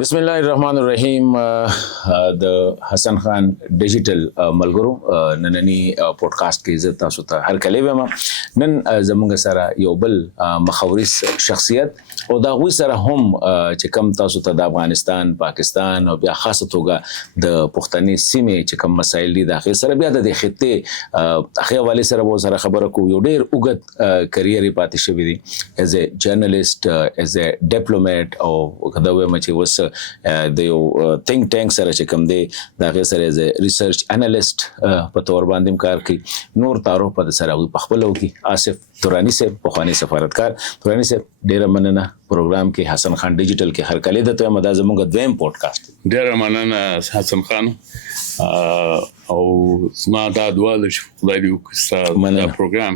بسم الله الرحمن الرحیم. د hassankhan ډیجیټل ملګرو نننی پودکاسټ کې عزت تاسو ته هر کله ویم. نن زموږ سره یو بل مخاورس شخصیت او دا غوي سره هم چې کم تاسو ته د افغانستان، پاکستان او بیا خاصه توګه د پښتني سیمې چې کم مسایل دي د سره بیا د خطې اخی حواله سره به سره خبره کو. یو ډیر اوږد کرییر پاتې شوی دی as a journalist, as a diplomate او کدا وې مچ وس د یو think tank سره چې کوم دی دا غي سره از ریسرچ انالیست په تور باندې کار کوي. نور تعارف په سره وي په خپل وکي آصف درانی سے پخوانی سفارتکار. درانی سے ډیر مننه پروګرام کې hassankhan ډیجیټل کې هر کله دته مدا زموږ دویم پودکاسټ. ډیر مننه hassankhan او زما دا دواله چې خدای دې وکړي مننه پروګرام.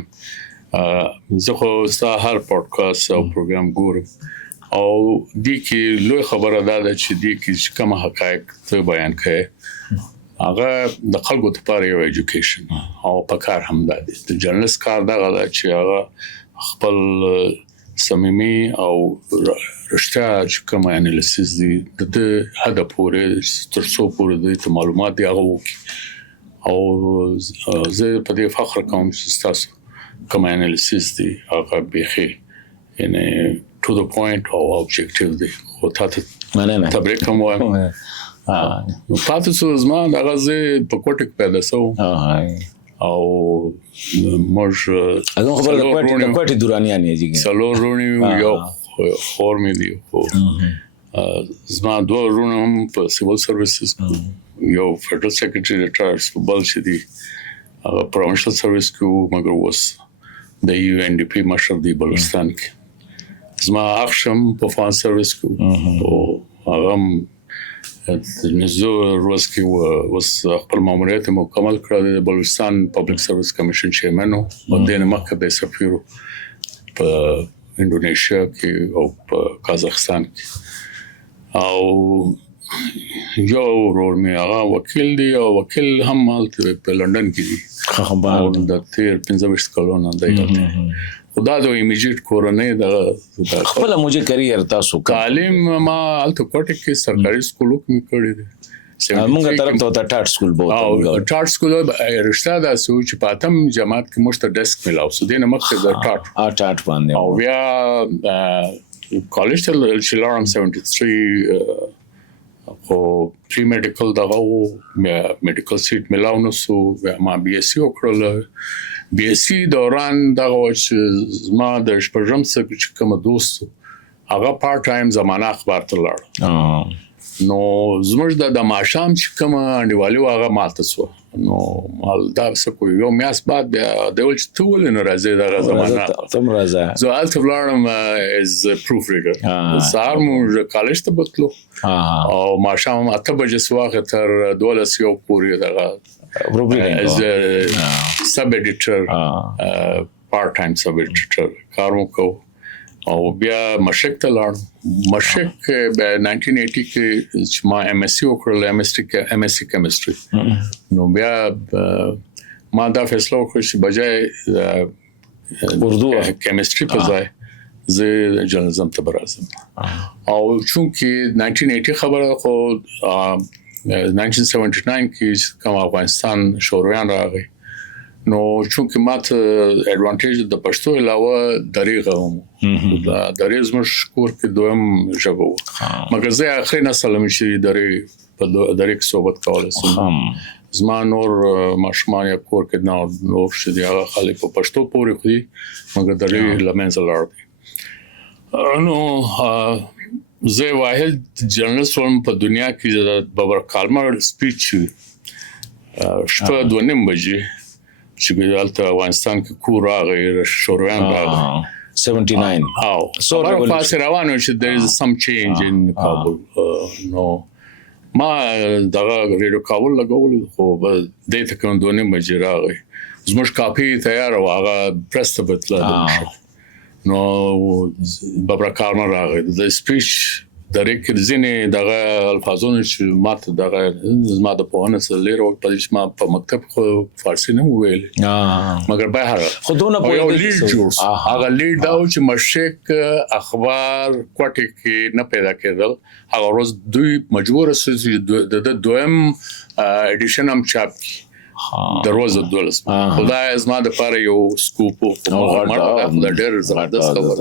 زه خو ستا هر پودکاسټ او پروګرام ګورم او دې کې لوی خبره ده چې دې کې کوم حقایق ته بیان کړي هغه د خلکو لپاره یو ایجوکیشن او پکار هم ده. د جرنالست کار دا غواړي چې هغه خپل صمیمي او رښتیا چې کوم انالیسز دي د هدا پورې تر څو پورې د معلومات دی هغه وکړي. او زه په دې فخر کوم چې تاسو کوم انالیسز دي هغه بيخي یعنی to the point او objective دی او تاسو تبریک کوم وایم. تاسو زما دغه زه په کوټک پیدا سو او موږ اګه خبر د کوټی دورانی نه جیږي سلور رونی یو فورم دی او زما دوه رونه هم په سیول سرویسز یو فدرال سیکریټری ریټایرز په بل شدي هغه پروینشل سرویس کو مګر وس د یو ان ډی پی مشر دی بلوچستان کې. زما اخشم په فان سرویس کو او هغه نزو روز کې وس خپل ماموریت مکمل کړل د بلوچستان پبلک سرویس کمیشن چیرمن او د مکه د سفیر په انډونیشیا کې او په قزاقستان کې او یو رول می هغه وکیل دی او وکیل هم مالته په لندن کې دی خبر د تیر 15 کلونه دی. خدا د ایمیجیټ کورنۍ د خپل موجه کرییر تاسو تعلیم ما الته کوټه کې سرکاري سکولو کې کړی دی. موږ طرف ته ټاټ سکول بوته او ټاټ سکول رښتا د سو چې پاتم جماعت کې مشته ډیسک ملاو سو دینه مخکې د ټاټ باندې او بیا کالج ته چلارم 73 او پری میډیکل دغه میډیکل سیټ ملاو نو سو ما بي اس سی وکړل. بي اس سی دوران دغه چې ما د شپږم څخه چې کوم دوست هغه پارت ټایم زمانه اخبار ته لاړ نو زموږ د ماشام چې کوم انډیوالي هغه ماته سو نو مال دا څه کوی یو میاس بعد د ول چې ټول نه راځي دغه زمانه تم راځه زه الته ولاړم از پروف ریډر. سار موږ کالج ته بوتلو او ماشام اته بجې سواغه تر 12 یو پورې دغه از سب ایډیټر پارت ټایم سب ایډیټر کار وکاو او بیا مشک ته لاړم. مشک په 1980 کې چې ما ام اس سی وکړل ام اس سی کیمستري نو بیا ما دا فیصله وکړه چې بجای اردو کیمستري په ځای زه جرنالزم ته برازم او چونکی 1980 خبره خو 1979 کې کوم افغانستان شورویان راغی نو چونکی ماته ایڈوانټیج د پښتو علاوه دریغه هم دا دریز مش کور کې دویم ژبه مګر زه اخري نسل مشي په دریک صحبت کولای زما نور ماشمان یا کور کې نور شدي هغه خالي په پښتو پورې خوري مګر دری لمنځه لاړ دي. نو زه واحد جرنالست وم په دنیا کې د بابر کالمر سپیچ شپه 2:30 بجې چې ګالته افغانستان کې کور راغی شورویان راغی 79 so پاسه روانو چې there is some change in Kabul. نو ما دغه ریډیو کابل لګول خو د ته کوم 2:30 بجې راغی زموږ کاپی تیار او هغه پرسته بتل نو بابر کارمر راغی د سپیچ درې کې ځینې دغه الفاظونه چې ماته دغه زما د پوهنې سره لري او په دې ما په مکتب خو فارسی نه ویل مګر به هر خودونه په یو لیډ جوړ هغه لیډ دا چې مشک اخبار کوټه کې نه پیدا کېدل هغه ورځ دوی مجبور شول د دویم اډیشن هم چاپ د روز دولس خدای زما د پاره یو سکوپ او مرده د ډېر زبردست خبر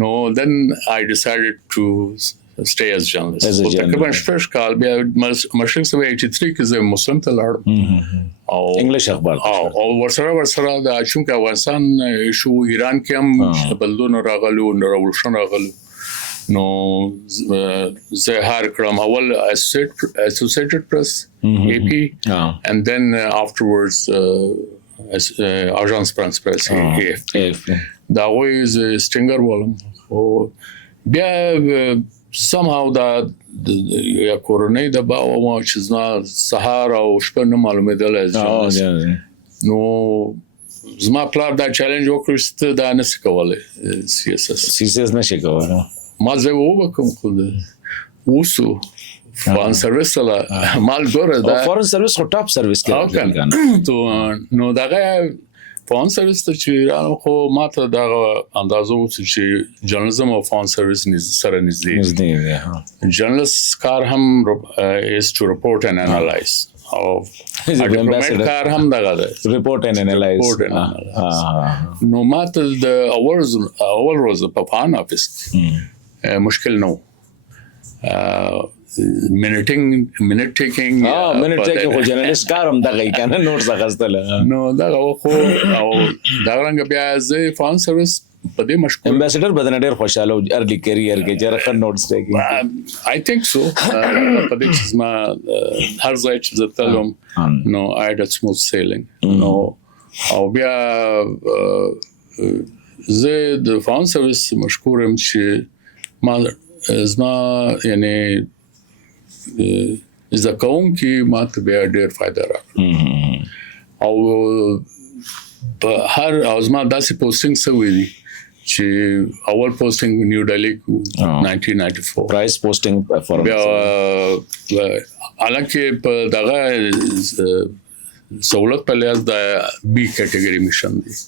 No, then I decided to stay as journalist. تقریبا شپږ کال بیا مشرق سوي 83 کې زه مسلم ته لاړم او انګلیش اخبار او ورسره د چونکه افغانستان شو ایران کې هم بلدون راغلو ریولوشن راغلو نو زه هر کړم اول Associated Press AP and then afterwards Agence France Presse AFP دا وایز سټینګر ولم او بیا somehow دا یا کورونی د باو ما چې زما سهار او شپه نه معلومېدل نو زما پلان دا چیلنج وکړ دا نه سکوله سیاست نشي کولای ما زه وکم خو وسو فورن سرویس لا مال ګوره دا فورن سرویس خو ټاپ سرویس کې تو نو دغه فورن سرویس ته چې ایران خو ماته دا اندازو چې جرنالیزم او فورن سرویس سره نږدې جرنالیست کار هم is to report and analyze او ډیپلوماټ کار هم دغه ده report and analyze نو ماته د اول روز په فان افیس مشکل نو minute taking خو جرنالیست کارم دغه کنه نوټ زغستل نو دغه خو او دا رنګ بیا زه فورن سرویس په دې مشکل امبیسډر بدن ډېر خوشاله ارلی کیریئر کې جره نوټس ټیکینګ I think so په دې چې ما هر ځای چې زتلم نو I had a smooth sailing نو او بیا زه د فورن سرویس مشکورم چې ما زما یعنی زکون کې ماته بیا ډېر فائدہ راکړ او په هر ازما داسې پوسټینګ سوي دي چې اول پوسټینګ نیو ډیلی 1994 پرایس پوسټینګ فور بیا الکه په دغه سہولت په لحاظ د بی کیټګری میشن دي ا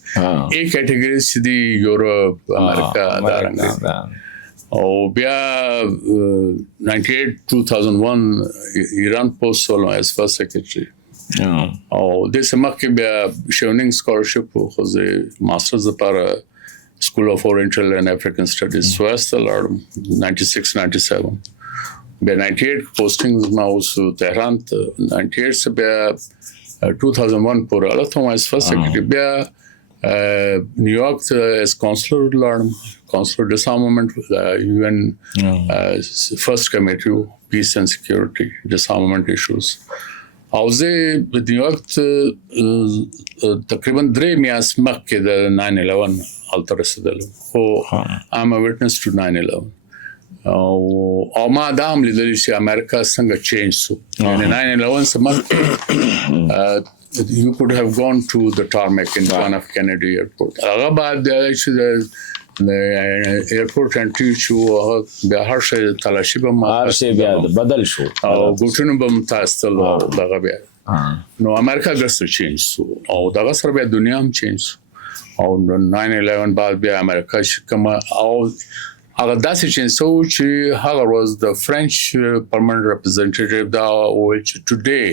کیټګری سدي یورپ امریکا دارنګ او بیا 98 2001 ایران پوسټ سولو as first secretary او د سمکه بیا شونینګ سکولرشپ خو زه ماسترز لپاره School of Oriental and African Studies سوست لاړم 96 97 بیا 98 پوسټینګز ما اوس تهران 98 سے بیا 2001 پورې الته as first secretary بیا نیویارک as consular لاړم consular disarmament UN first committee peace and security disarmament issues او زه په نیویارک تقریبا 3 میاشتې مخکې د 9/11 هلته رسیدلم خو I'm a witness to 9/11 او ما دا هم لیدلی چې امریکا څنګه چینج شو یعنی 9/11 سمه you could have gone to the tarmac in John F. Kennedy Airport هغه بعد چې ایرپورټ انټری شو بیا هر شي تلاشي به هر شي بیا بدل شو او ګوتنه به متاستل دغه بیا نو امریکا ګرځي چینج شو او دغه سره بیا دنیا هم چینج او 9/11 بعد بیا امریکا شکمه او هغه داسې چینج شو چې هغه was the French permanent representative دا which today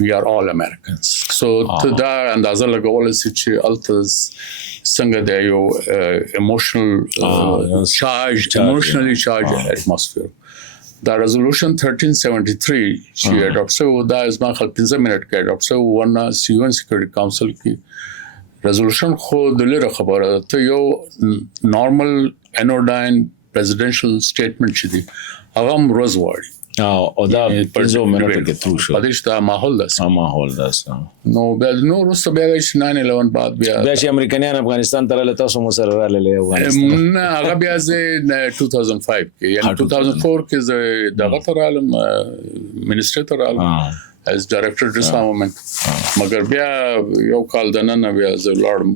we are all Americans so to da اندازه لګول چې التز څنګه د یو emotionally charged atmosphere دا resolution 1373 چې اډاپټ شو دا از ما خل 15 منټ کې اډاپټ شو ونه UN Security Council کې resolution خو د لره خبره ته یو normal anodyne presidential statement چې دی هغه روزواړي او دا 15 منټ کې ترو شو پدې شته ماحول داس نو بیا نو روسه بیا 9/11 بعد بیا چې امریکایان افغانستان ته رااله تاسو مو سره رااله افغانستان نه هغه بیا زه 2005 کې یعنی 2004 کې زه دغه تر عالم منیسټر تر عالم as director disarmament مگر بیا یو کال د نن بیا زه لاړم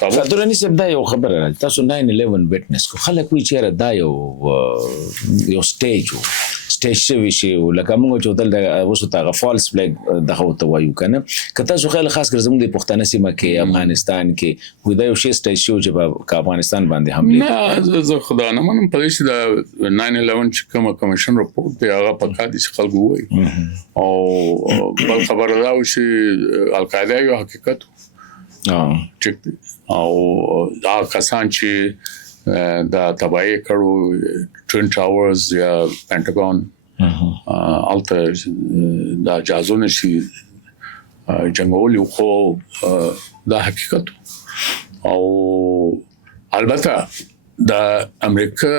کابل درانی صاحب دا یو خبره راځي تاسو 9/11 وټنس کو خلک وی چیرې دا یو سټیج شوی شي لکه موږ چې تل وسو تا فالس فلګ دغه تو وایو کنه کته سو خل خاص کر زموږ د پښتنه سیمه کې افغانستان کې وې دا یو شی سټیج شو چې په افغانستان باندې حمله نه زه خدا نه منم په دې چې دا 9/11 چې کوم کمیشن رپورت دی هغه په کادي خلکو وایي او بل خبره دا و چې القاعده یو حقیقت او دا کسان چې دا تبعی کړو Twin Towers یا پینټاګون الته دا جازونه شي جنگول خو دا حقیقت او البته دا امریکا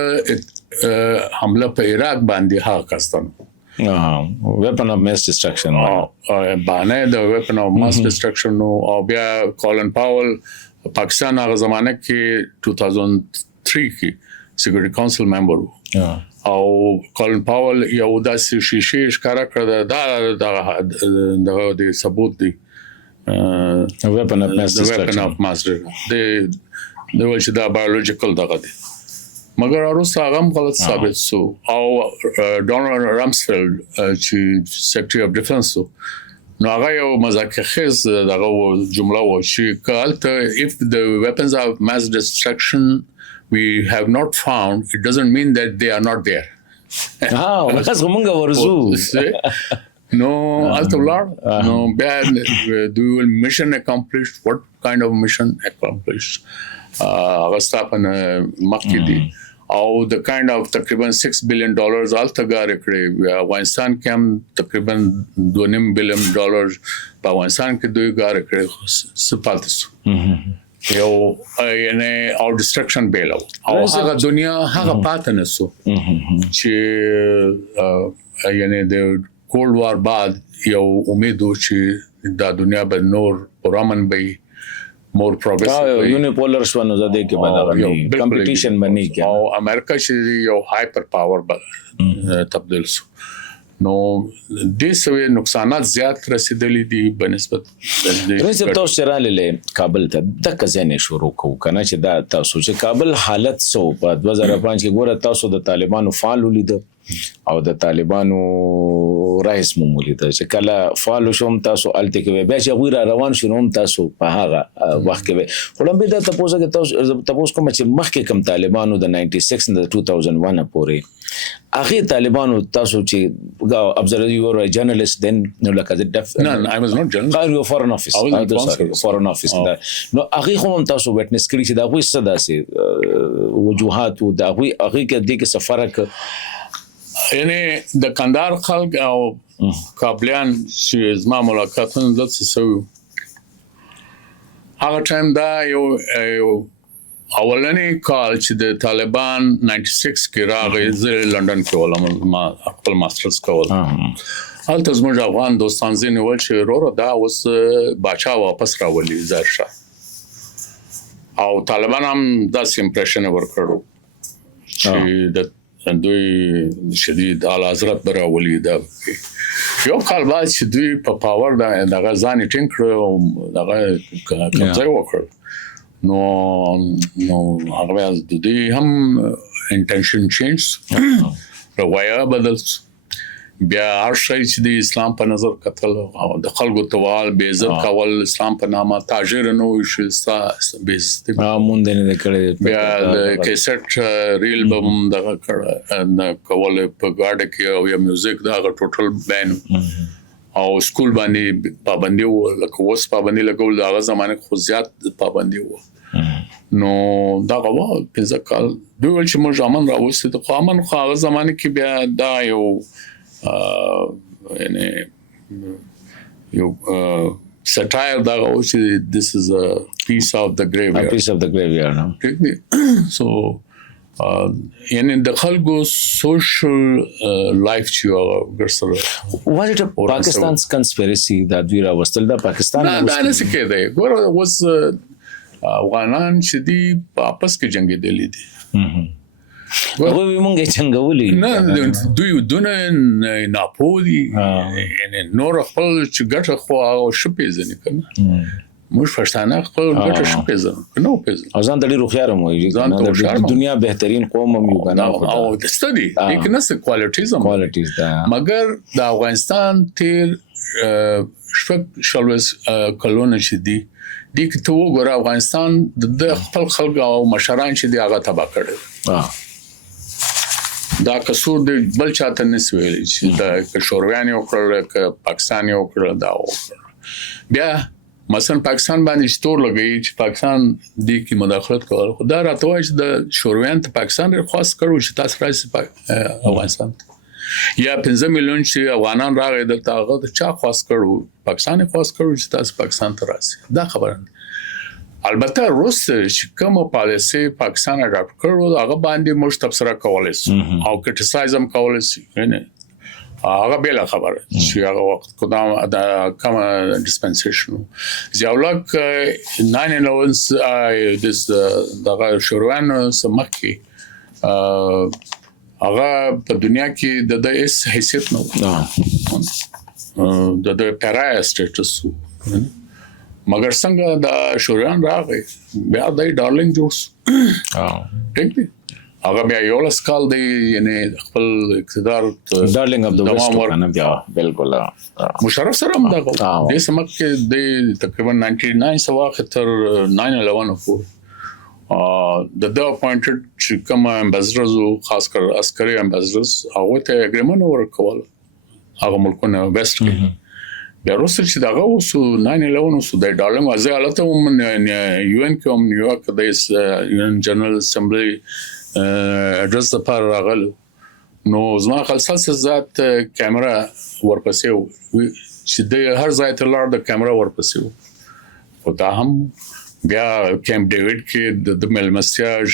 حمله په عراق باندې هاکستان weapon of mass destruction باندې د weapon of mass destruction او بیا کولن پاول پاکستان هغه زمانه کې 2003 کې سیکورټي کونسل ممبر او کولن پاول یو داسې شیشه ښکارا کړ دا د ثبوت دی weapon of mass destruction د ولچې دا بایولوژیکل دغه دی مگر اروس هغه غلط ثابت سو او ډونالد رامسفیلد چې سیکریټری اف ډیفنس نو هغه یو مذاکره خیز دغه جمله و چې کالته if the weapons of mass destruction we have not found it doesn't mean that they are not there لکه څنګه ورزو no altolar no bad do mission accomplished what kind of mission accomplished غستاپن مخکې او the kind of تقریبا $6 billion التګار کړي افغانستان کې هم تقریبا $2.5 billion په افغانستان کې دوی ګار کړي سپاتس یو یعنی او ډیسټرکشن بیل او هغه دنیا هغه پاتنه سو چې یعنی د کولډ وار بعد یو امید و چې دا دنیا به نور پرامن به more progressive unipolar شونه زده کې بدغه کمپټیشن باندې کې او امریکا چې یو هایپر پاور تبدیل شو نو د سوي نقصانات زیات رسیدلې دي بنسبت رئیس تاسو چرالې کابل ته د کزنه شروع کو کنه چې دا تاسو چې کابل حالت سو په 2005 کې ګوره تاسو د طالبانو فعال ولید او د طالبانو رئیس مولید چې کله فعال شوم تاسو الته کې بیا چې غوړه روان شوم تاسو په هغه وخت کې خلم به د تاسو کې تاسو کوم چې مخکې کم طالبانو د 96 د 2001 پورې اخی طالبانو تاسو چې observer you were a journalist then no like as a no I was not journalist you were foreign office foreign office no اخی هم تاسو وټنس کړی چې دا غوښ صدا سي وجوهات او دا غوښ اخی کې د کې سفرک یعنی د کندهار خلک او کابلیان چې زما ملاقاتونه دلته شوی هغه ټایم دا یو اولنی کال چې د طالبان 96 کې راغی زه لندن کې ولم ما خپل ماسترز کول هلته زموږ افغان دوستان زین ول چې وروره دا اوس باچا واپس راولي زرشه او طالبان هم داسې امپریشن ورکړو چې د دوی شدید اعلی حضرت براولي دا یو کال بعد چې دوی په پاور دغه ځان ټینګ کړو دغه کمزای وکړ نو هغه د دې هم انټنشن چینج روایه بدل بیا هر شي چې د اسلام په نظر کتل او د خلکو توال به عزت کول اسلام په نامه تاجر نو شستا بیزت مونږ نه کړی بیا د کیسټ ریل بم دغه کول په گاډ کې او یا میوزیک دا ټوټل بین او سکول باندې پابندي و لکه اوس پابندي لګول دا زمانه خو زیات پابندي و نو دا غوا په ځکه دوی چې موږ امن راوستي د قانون خو هغه زمانه کې بیا دا یو یعنی یو satire دا او چې this is a piece of the graveyard so in the khalgo social life چې ورسره was it a Pakistan's conspiracy that we were still the Pakistan دا نه سکه دی ګور was افغانان چې دی واپس کې جنگي دي هغه مونږه څنګه نه دوی دونه ناپودي ان نور خپل چې ګټه خو او شپې ځنه کنه موږ پښتانه خپل ګټه شپې ځنه نو پېژنو او ځان ته ډېر هوښیار مو د دنیا بهترین قوم هم یو کنه او د ستدي لیکن څه کوالټیز دا مګر د افغانستان تیر شلوس کلونه چې دي کې ته وګوره افغانستان د خپل خلک او مشران چې دی هغه تبا کړي دا قصور د بل چاته نسوي چې د شورویان یو کړل ک پاکستان یو کړل دا بیا مثلا پاکستان باندې شتور لګی چې پاکستان د کی مداخلت کول خو دا راته وایي چې د شورویان ته پاکستان خاص کړو چې تاسو راځي افغانستان یا 15 میلیون چې افغانان راغلي دلته هغه چا خاص کړو پاکستان خاص کړو چې تاسو پاکستان ته راسي دا خبره البته روس چې کوم پالیسي پاکستان اډاپټ کړو هغه باندې موږ تبصره کولای شو او کریټیسایز هم کولای شو نه هغه بل خبره چې هغه وخت کوم دا کوم ډیسپنسیشن زیاولک 9/11 دس دغه شروعان سمکی هغه په دنیا کې د اس حیثیت نه د پیرایا سټیټس مګر څنګه د شروعان راغی بیا د ډارلینګ جوړ ټیک دی هغه بیا یو لسکال دی یعنی خپل اقتدار ډارلینګ اف د ویسټ کنه بیا بالکل مشرف سره هم دا د سمک کې د تقریبا 99 سوا خطر 9/11 د اپوینټډ چې کوم امباسډرز خاص کر عسکري امباسډرز هغه ته اګریمنت ورکول هغه ملکونه ویسټ کې بیا روس چې دغه وسو 9/11 وسو د ډارلینګ وځي البته هم یو ان کوم نیویارک د یو ان جنرال اسمبلی اډرس د پر راغل نو زما خلص ذات کیمرا ورپسې چې د هر ځای ته لار د کیمرا ورپسې او دا هم بیا کیمپ ډیوډ کې د ملمسیاج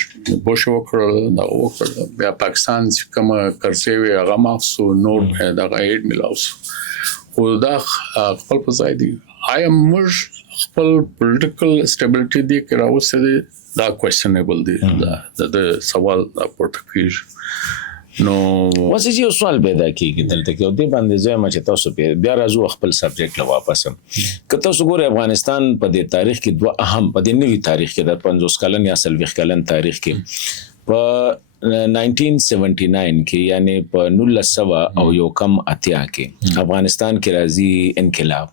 بوش وکړ بیا پاکستان چې کوم کرسوي هغه مافسو نور دغه ایډ ملاوس خو دا خپل په ځای دی آی ام خپل پولیټیکل سټیبিলিټي دی کې راوځي دا کوېسچنبل دی دا سوال پورته کیږي نو واسه یو سوال پیدا کیږي دلته کې او دې باندې ځای ما چې تاسو په بیا راځو خپل سبجیکټ له واپسم که تاسو ګورئ افغانستان په دې تاریخ کې دوه اهم په دې نوي تاریخ کې د 50 کلن یا 40 کلن تاریخ کې په 1979 کې یعنی په 1900 او یو کم اتیا کې افغانستان کې راځي انقلاب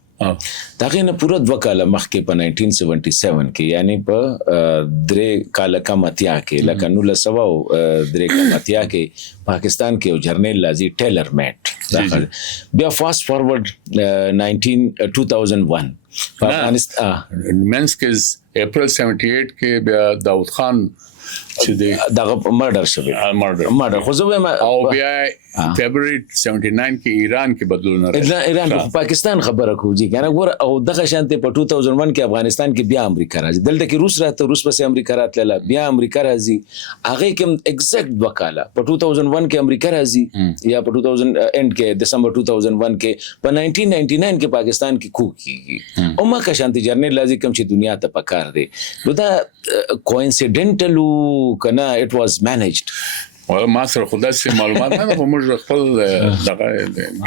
داغه نه پوره 2 کال مخکې په 1977 کې یعنی په 3 کال کم اتیا کې لکه 1900 او 3 کم اتیا کې پاکستان کې یو جرنیل لازم ټیلر میټ بیا فاست فارورډ 2001 افغانستان منس کې اپریل 78 کې بیا داود خان چې دغه مرډر شوی خو زه وایم او بیا فبراير 79 کې ایران کې بدلون راغی ایران په پاکستان خبره کوي کنه ګور او دغه شانته په 2001 کې افغانستان کې بیا امریکا راځي دلته کې روس راته روس پسې امریکا راتله بیا امریکا راځي هغه کوم ایگزیکټ وکاله په 2001 کې امریکا راځي یا په 2000 اند کې دسمبر 2001 کې په 1999 کې پاکستان کې کو کیږي او ما کا شانتي جرنیل لازم کوم چې دنیا ته پکار دی نو دا کوئنسیډنټل کنه اټ واز مانیجډ او ما سره خدای سي معلومات نه په موږ خپل دغه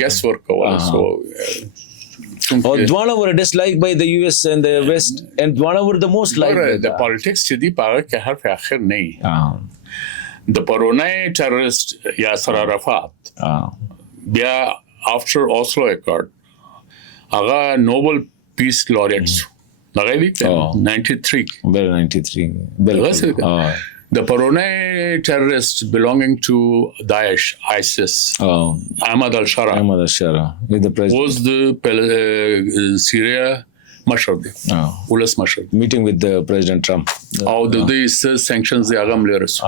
ګیس ورک کول سو او دواړه ور ډیسلایک بای د یو اس اند د ویسٹ اند دواړه ور د موست لایک د پالیټکس چې دی په کې حرف اخر نه د پرونای ټیرریست یاسر عرفات بیا افټر اوسلو اکارډ هغه نوبل پیس لوریټس هغه دی 93 بل the Paronay terrorist belonging to Daesh, ISIS, Ahmad al-Shara, the president was the Syria Mashhad, Ulas Mashhad, meeting with the President Trump. How do these sanctions the agam leres?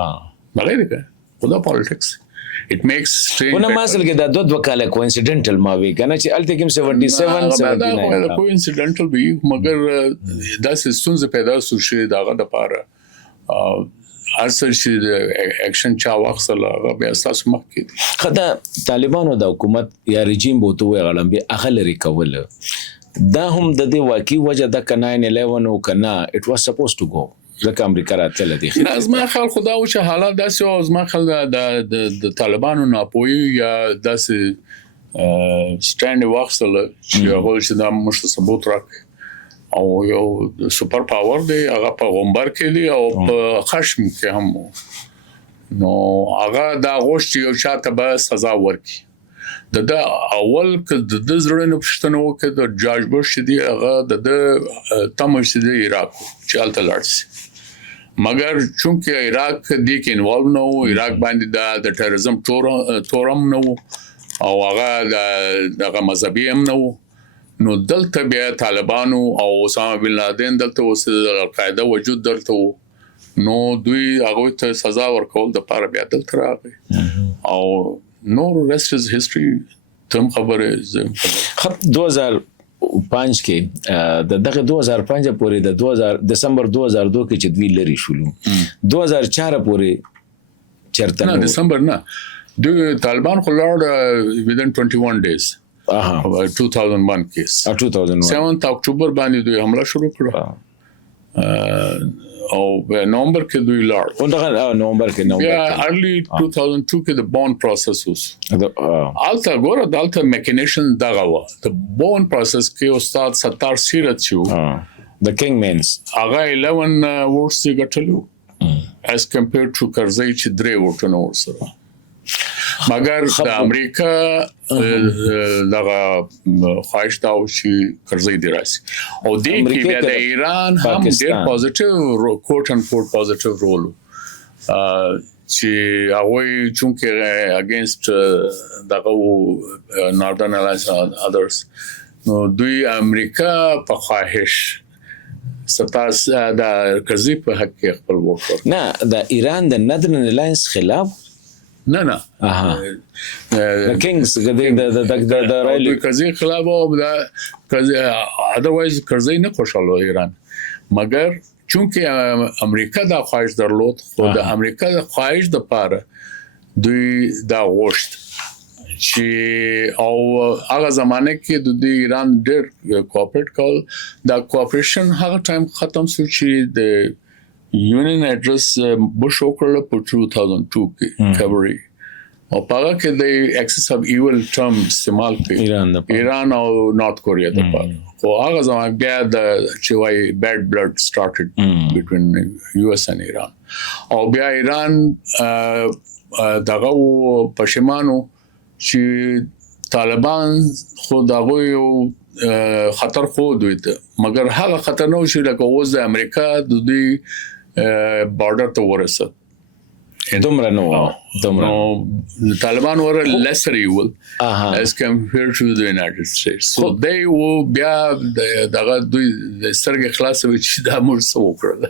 Bagay ka, politics. It makes strange. Una masal ke da do kala coincidental ma we kana chi alte kim 77 79 coincidental bi magar das sunze paida su shi da ga da para ارسل شي اکشن چا واخصله بیا اساس مخکې خدا طالبانو د حکومت یا رژیم بوته وی غلم به اخل ریکول دا هم د دې واقعي وجه د 9/11 او کنا اټ واز سپوز ټو گو ځکه امریکا راتله دي نه زما خیال خدا او چې حالات داسې او زما خیال د طالبانو ناپوهي یا داسې سټاند واخصل چې هغه چې دا مشت ثبوت راک او یو سپر پاور دی هغه په غومبر کې دی او په خشم کې هم نو هغه دا غوښتي یو چاته به سزا ورکړي د اول ک د زړه نه پښتنه وکړه د جاج بوش دی هغه د تمش دی عراق چالت لارسي مګر چونکه عراق دی کې انوالو نو عراق باندې د ټیرریزم تورم نو او هغه دغه مذهبي هم نو دلته بیا طالبانو او اسامه بن لادن دلته اوس د القاعده وجود دلته نو دوی هغه ته سزا ورکول د پاره بیا دلته راغی او نو rest is history تم خبره خب 2005 کې دغه 2005 پورې د 2000 دسمبر 2002 کې چې دوی لري شولو 2004 پورې چرته نه دسمبر نه د طالبان خو لړ within 21 days 2001 case 7 اکتوبر باندې دوی حمله شروع کړه او نومبر کې دوی لړ او دغه نومبر کې early 2002 کې د bond process اوس الته ګوره دلته میکانیزم دغه و د bond process کې استاد ستار سیرت شو the king means هغه 11 ورس ګټلو as compared to کرزی چې 3 ورته نو سره مګر د امریکا دغه خواهش دا و چې کرزی دی راسي او د کې د ایران هم ډېر پوزټیو کوټ ان کوټ پوزټیو رول چې هغه چونکه اگینست دغه ناردرن الایانس اذرز نو دوی امریکا په خواهش ستاس د کرزی په حق کې خپل وکړ نه د ایران د ناردرن الایانس خلاف نه the kings the دوی کرزی خلاف او دا otherwise کرزی نه خوشاله ایران مګر چونکه امریکا دا خواهش درلود خو د امریکا د خواهش د پاره دوی دا غوښت چې او هغه زمانه کې د ایران ډېر کوآپریټ کول دا کوآپریشن هغه ټایم ختم شو چې د یونین اډرس بوش وکړل په 2002 کې فبراير او پاره کې د ایکسس اف ایول ټرم استعمال کړ ایران او نارث کوریا د پاره خو هغه زمانه بیا د چې وای بیډ بلډ سٹارټډ بټوین یو اس ان ایران او بیا ایران دغه پښیمانو چې طالبان خو دغه یو خطر خو دوی ته مګر هغه خطر نو شي لکه اوس د امریکا د دوی بارډر ته ورسد دومره نو طالبان were lesser evil as compared to the United States so they will بیا دغه دوی د سرګ خلاص چې دا موږ سو کړل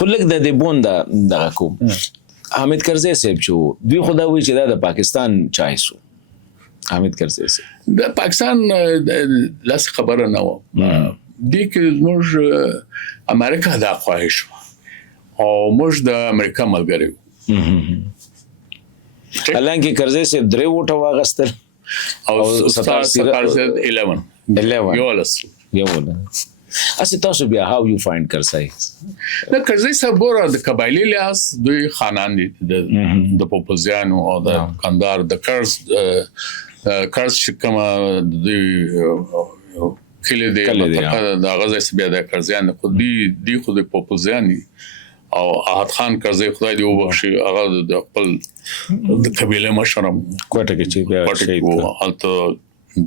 خو لکه د بوندا دغه کوم حامد کرزی صاحب چې دوی خدا وی چې دا د پاکستان چایسو حامد کرزی صاحب د پاکستان لاس خبره نه و دې کې موږ امریکا دا خواهش او موږ د امریکا ملګری حالانکه کرزی صاحب 3 ووټه واغستل او 11 اسی تاسو بیا how you find کرزی د کرزی صاحب ګوره د قبایلی لاس دوی خانان دي د پوپوزیانو او د کندهار د کرز شکما د کله د غزا بیا د کرزیان خو دی خو د پوپوزیان او احد خان کرزی خدای دی وبخشي هغه د خپل د قبيله مشرم کوټه کې چې بیا شهید الته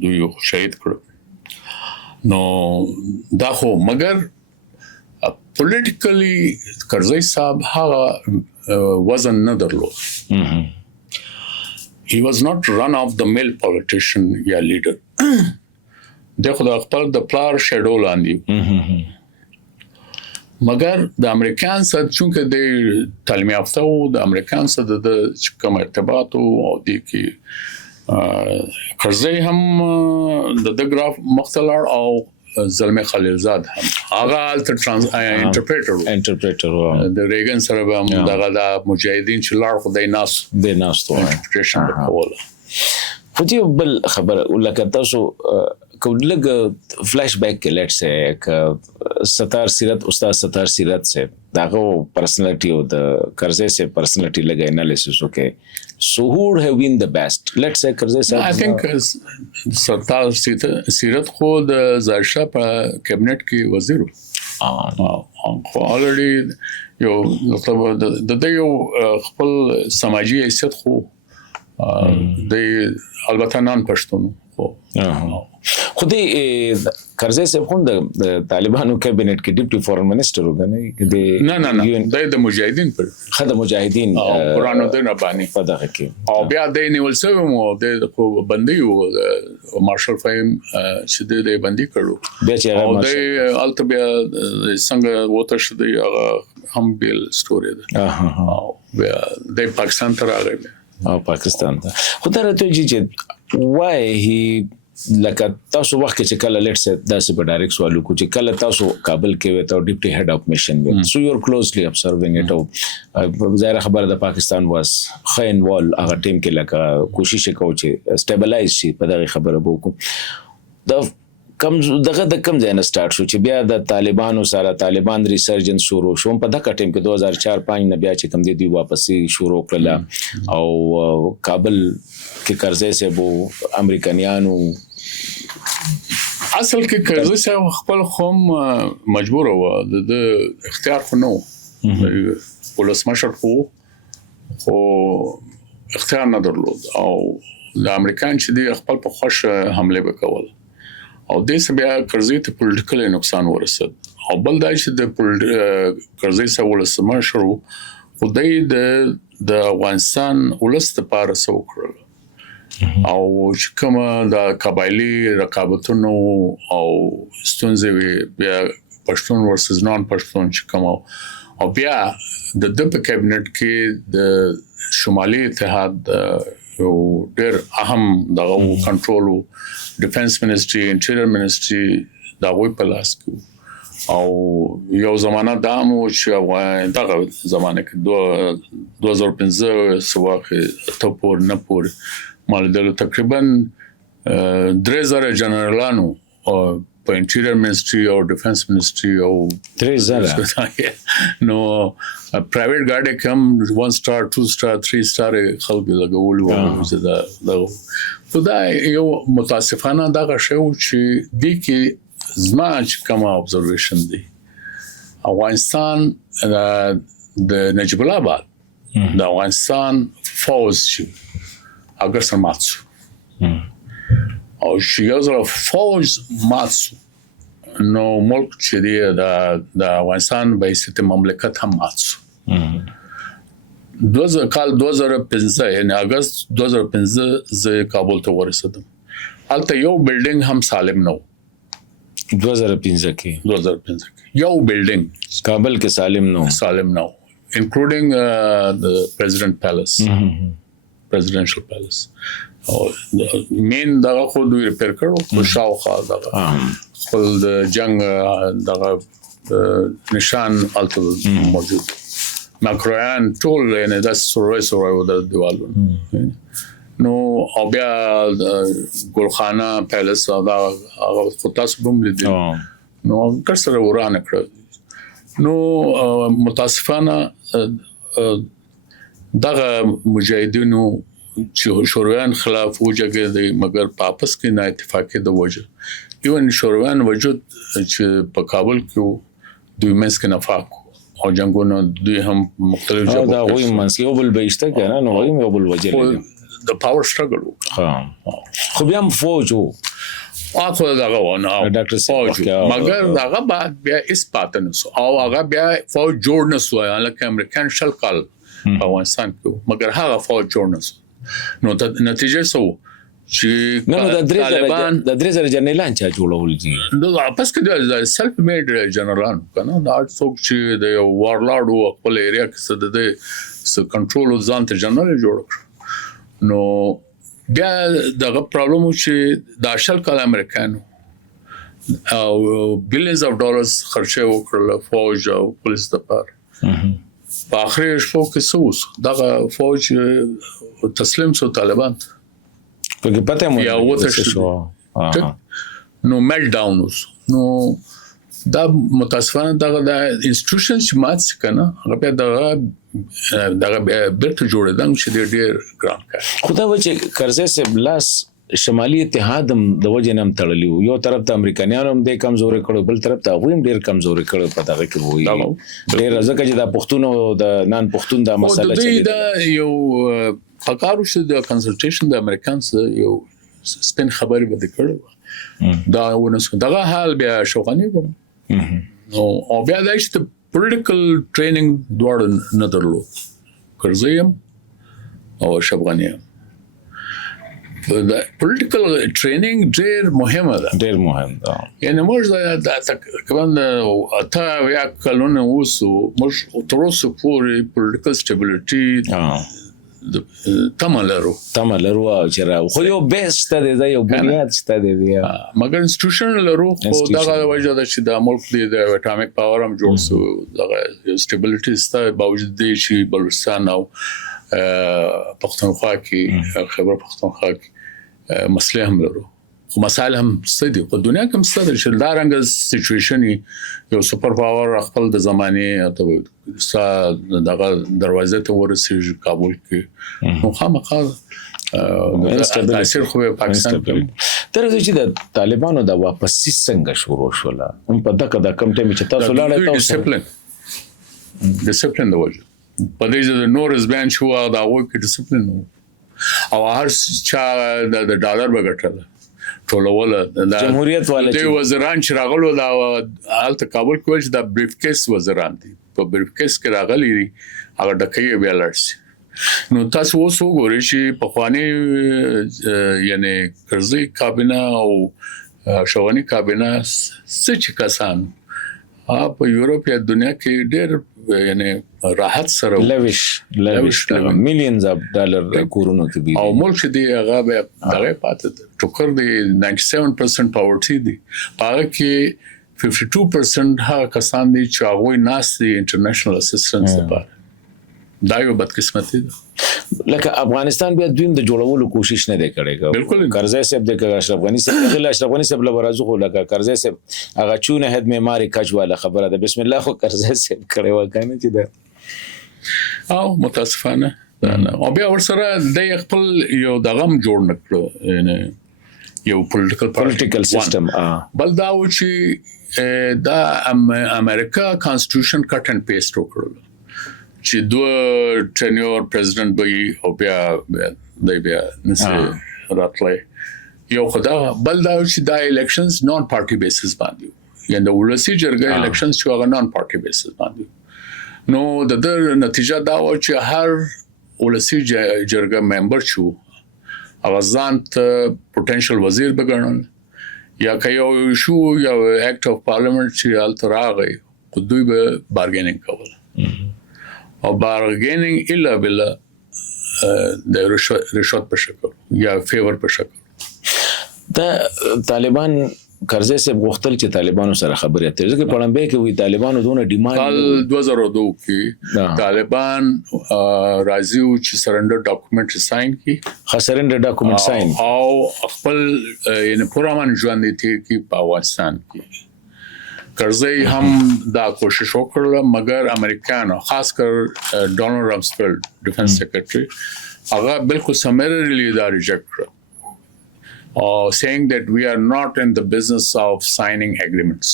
دوی شهید کړ نو دا خو مګر politically کرزی صاحب هغه وزن نه درلود he was not run of the mill politician یا leader دغه د خپل د پلار شیډو لاندې مګر د امریکان سره چونکه د تعلیم یافته او د امریکان سره د کوم ارتباط او د کی کرزی هم د ګراف مختلر او زلمه خلیلزاد هم هغه الټر انټرپریټر د ریګن سره هم دغه د مجاهدین چې لار خدای ناس د ناس ته انټرپریټیشن کوله خو چې بل خبره ولکه تاسو لږ فلیش بیک کې لیټس سه ستار سیرت استاد ستار سیرت سے داغه پرسنالټي او د کرزي سے پرسنالټي لګ انالیسس وکي سو who would have been the best let's say کرزي صاحب I think ستار سیرت خو د ظاهرشاه په کابینټ کې وزیر خو already یو مطلب د یو خپل سماجی حیثیت خو د البته نن پښتون خو د کرزي صاحب خو د طالبانو کابینټ کې ډیپټي فورن منسٹر وګڼي نه د مجاهدین پر خد مجاهدین قرآن د رباني په دغه کې او بیا د نیول سوی مو د بندي مارشل فایم چې د بندي کړو بیا چې او د الته بیا څنګه وته شدی هغه هم بیل ستوري ده او بیا د پاکستان ته راغی او پاکستان ته خو درته چې why he لکه تاسو وخت چې کله لیټس داسې په ډایرکټ سوالو کو چې کله تاسو کابل کې وته ډیپټي هډ اف میشن وي سو یو ار کلوزلی ابزروینګ اټ او ظاهر خبره د پاکستان واس خین وال هغه ټیم کې لکه کوشش وکاو چې سټیبلایز شي په دغه خبره وکړو د کم دغه د کم ځای نه سٹارټ شو چې بیا د طالبانو سره طالبان ریسرجنس شروع شو په دغه ټیم کې 2004-5 نه بیا چې کم دی واپسی شروع کړل او کابل کې کرزي سے بو امریکایانو اصل کې کرزي سے خپل خوم مجبور و د اختیار خو نو ولسمشر خو اختیار نه درلود او د امریکایان چې دی خپل په خوش حمله وکول او د بیا کرزي ته پولیټیکل نقصان ورسید او بل دا چې د کرزي سره ولسمشر خدای د افغانستان ولست لپاره سو کړل او چې کومه د قبایلی رقابتونو او ستونزې بیا پښتون ورسز نان پښتون چې کومه او بیا د په کابینټ کې د شمالي اتحاد یو ډېر اهم دغه کنټرول ډیفنس منسټري انټیریور منسټري دا وی په لاس کې او یو زمانہ دامو چې دغه زمانه کې 2015 سواخه ته پور نه پور مال دلو تقریبا 3000 جنرالانو په انټیریور منسټري او ډیفنس منسټري او 3000 نو پرایویټ ګاډي کم 1 star 2 star 3 star خلک لګول وو دا خدای یو متاسفانه دغه شی چې د کې زما کوم observation دی افغانستان د نجیب الله آباد د افغانستان فوج اگر سماتسو او شیازو فوج ماتسو نو ملک چې دی د افغانستان به ست مملکت هم ماتسو 2015 یعنی اگست 2015 ز کابل ته ورسېدم البته یو بلډینګ هم سالم نو 2015 کې یو بلډینګ کابل کې سالم نو including the presidential palace او مین دغه خو دوی ریپیر کړو خو شاوخوا دغه خپل د جنگ دغه نشان الته موجود ماکرویان ټول نه د سورای د دیوالو نو او بیا ګلخانه پیلس او دا خو تاسو هم لیدل نو کسره ورانه کړ نو متاسفانه دغه مجاهدینو چې شورویان خلاف وجګي مګر واپس کې نه اتفاقي د وجه ایون شورویان وجود چې په کابل کې دوی مس کې نفاق او جنگونو دوی هم مختلف جواب دا وایي منسي او بل بهشته کنه نو وایي او بل وجه د پاور سټرګل خو بیا هم فوج وو اخو دغه ونه ډاکټر فوج مګر دغه بعد بیا اثبات نه سو او هغه بیا فوج جوړ نه سو لکه امریکایان شل کال افغانستان کې مګر هغه فوج جوړ نه سو نو نتیجه سو چې طالبان د 3000 جنرالان چا جوړول دي نو واپس کې د سلف میډ جنرالان کنه دا څوک چې د وارلارډ او خپل ایریا کې څه کنټرول ځان ته جنرال جوړ نو بیا دغه پرابلم چې د اشل کال امریکانو او بلیونز اف ډالرز خرچه وکړل فوج او پولیس لپاره په اخر شپو کې سوس دغه فوج تسلیم شو طالبان پکې پته مو یا وته شو نو میلټ ډاون اوس نو دا متاسفانه دا انسټیټیوشنز چې مات څنګه هغه په دغه بیرته جوړېدل چې ډېر ګران کار خدا و چې کرزی صاحب لاس شمالي اتحاد هم د وجه نم تړلی یو طرف ته امریکایانو هم د کمزوري کړو بل طرف ته هغوی هم ډېر کمزوري کړو په دغه کې وایي ډېر ځکه چې د پښتون او د نان پښتون دا مسله چې دا یو فقارو چې د کنسلټیشن د امریکان سره یو سپین خبرې به کړو دا ونس دغه حال بیا شوغانی و نو او بیا د پولیټیکل ټریننګ دوړ نه درلو کرزیم او شبغانی دا پولیټیکل ټریننګ ډېر مهمه ده یعنی موږ دا تقریبا اته یا کلونه وسو موږ تر اوسه پورې پولیټیکل سټیبلیټي تملرو او چې راو خو یو بیس ته دی یو بنیاد شته دی مګر انسټیټیوشن لرو خو دغه وجه ده چې د ملک د اټامیک پاور هم جوړ شو دغه سټیبلیټي ست باوجود دی چې بلوچستان او پښتونخوا کې خبر پښتونخوا کې مسله هم لرو خو مسائل هم ستدي په دنیا کې هم ستدي چې دا رنګ سچويشن یو سپر پاور خپل د زمانه ته دغه دروازه ته ورسېږي کابل کې نو خامخا تاثیر خو پاکستان کې تر دې چې د طالبانو د واپسې څنګه شروع شول هم په دغه د کم ټیم چې تاسو لاړې تاسو ډیسپلین د وجه په دې چې د نورز بین شو دا وو کې ډیسپلین او هر چا د ډالر بغټل ټولول د جمهوریت والے د وزیران چې راغلو دا حالت کابل کې چې د بریف کیس وزیران دي په بریف کیس کې راغلي هغه ډکې بیا لړسي نو تاسو اوس وګورئ چې په خواني یعنی کرزی کابینه او شوانی کابینه څه کسان په یورپ یا دنیا کې ډېر یعنی راحت سره لوش میلیونز اف ډالر کورونو کې دي او ملک دی هغه به دغه پاتې ټوکر دی 97% پاورټي دی هغه کې 52% هغه کسان دي چې هغه ناس دي انټرنیشنل اسسټنس لپاره دا یو بدقسمتي ده لکه افغانستان بیا دویم د جوړولو کوشش نه دی کړی بالکل کرزی صاحب د اشرف غنی صاحب له ورازو خو لکه کرزی صاحب هغه چونه هد معماري کجواله خبره ده بسم الله خو کرزی صاحب کړی وکنه چې ده او متاسفانه او بیا ورسره د خپل یو دغم جوړ نکړو یعنی یو پولیټیکل سیستم بل دا و چې دا امریکا کانسټیټیوشن کټ اینڈ پیسټ وکړل چې دوه ټینیور پریزیدنت به او بیا نسه راتلای یو خدا بل دا چې دا الیکشنز نون پارټي بیسس باندې یعنی د ولسی جرګه الیکشنز چې هغه نون پارټي بیسس باندې نو د نتیجه دا و چې هر ولسی جرګه ممبر شو اوازان ته پوتنشل وزیر بګڼل یا کيو شو یا اکټ اف پارلیمنت چې التراغي دوی به بارګینینګ کول او بارګینینګ الا بلا د رشوت په شکل یا فیور په شکل دا طالبان کرزی صاحب غوښتل چې طالبانو سره خبرې اترې ځکه په لمبه کې وی طالبانو دونه ډیماند 2002 کې طالبان راځي چې سرندر ډاکومنټ ساين کی سرندر ډاکومنټ ساين او خپل یعنی پرامن ژوند دي کې په افغانستان کې کرزی هم دا کوشش وکړل مګر امریکانو خاص کر ډونالد رامسفیلډ ډیفنس سیکریټری هغه بالکل سمرلی دا ریجیکټ کړ saying that we are not in the business of signing agreements.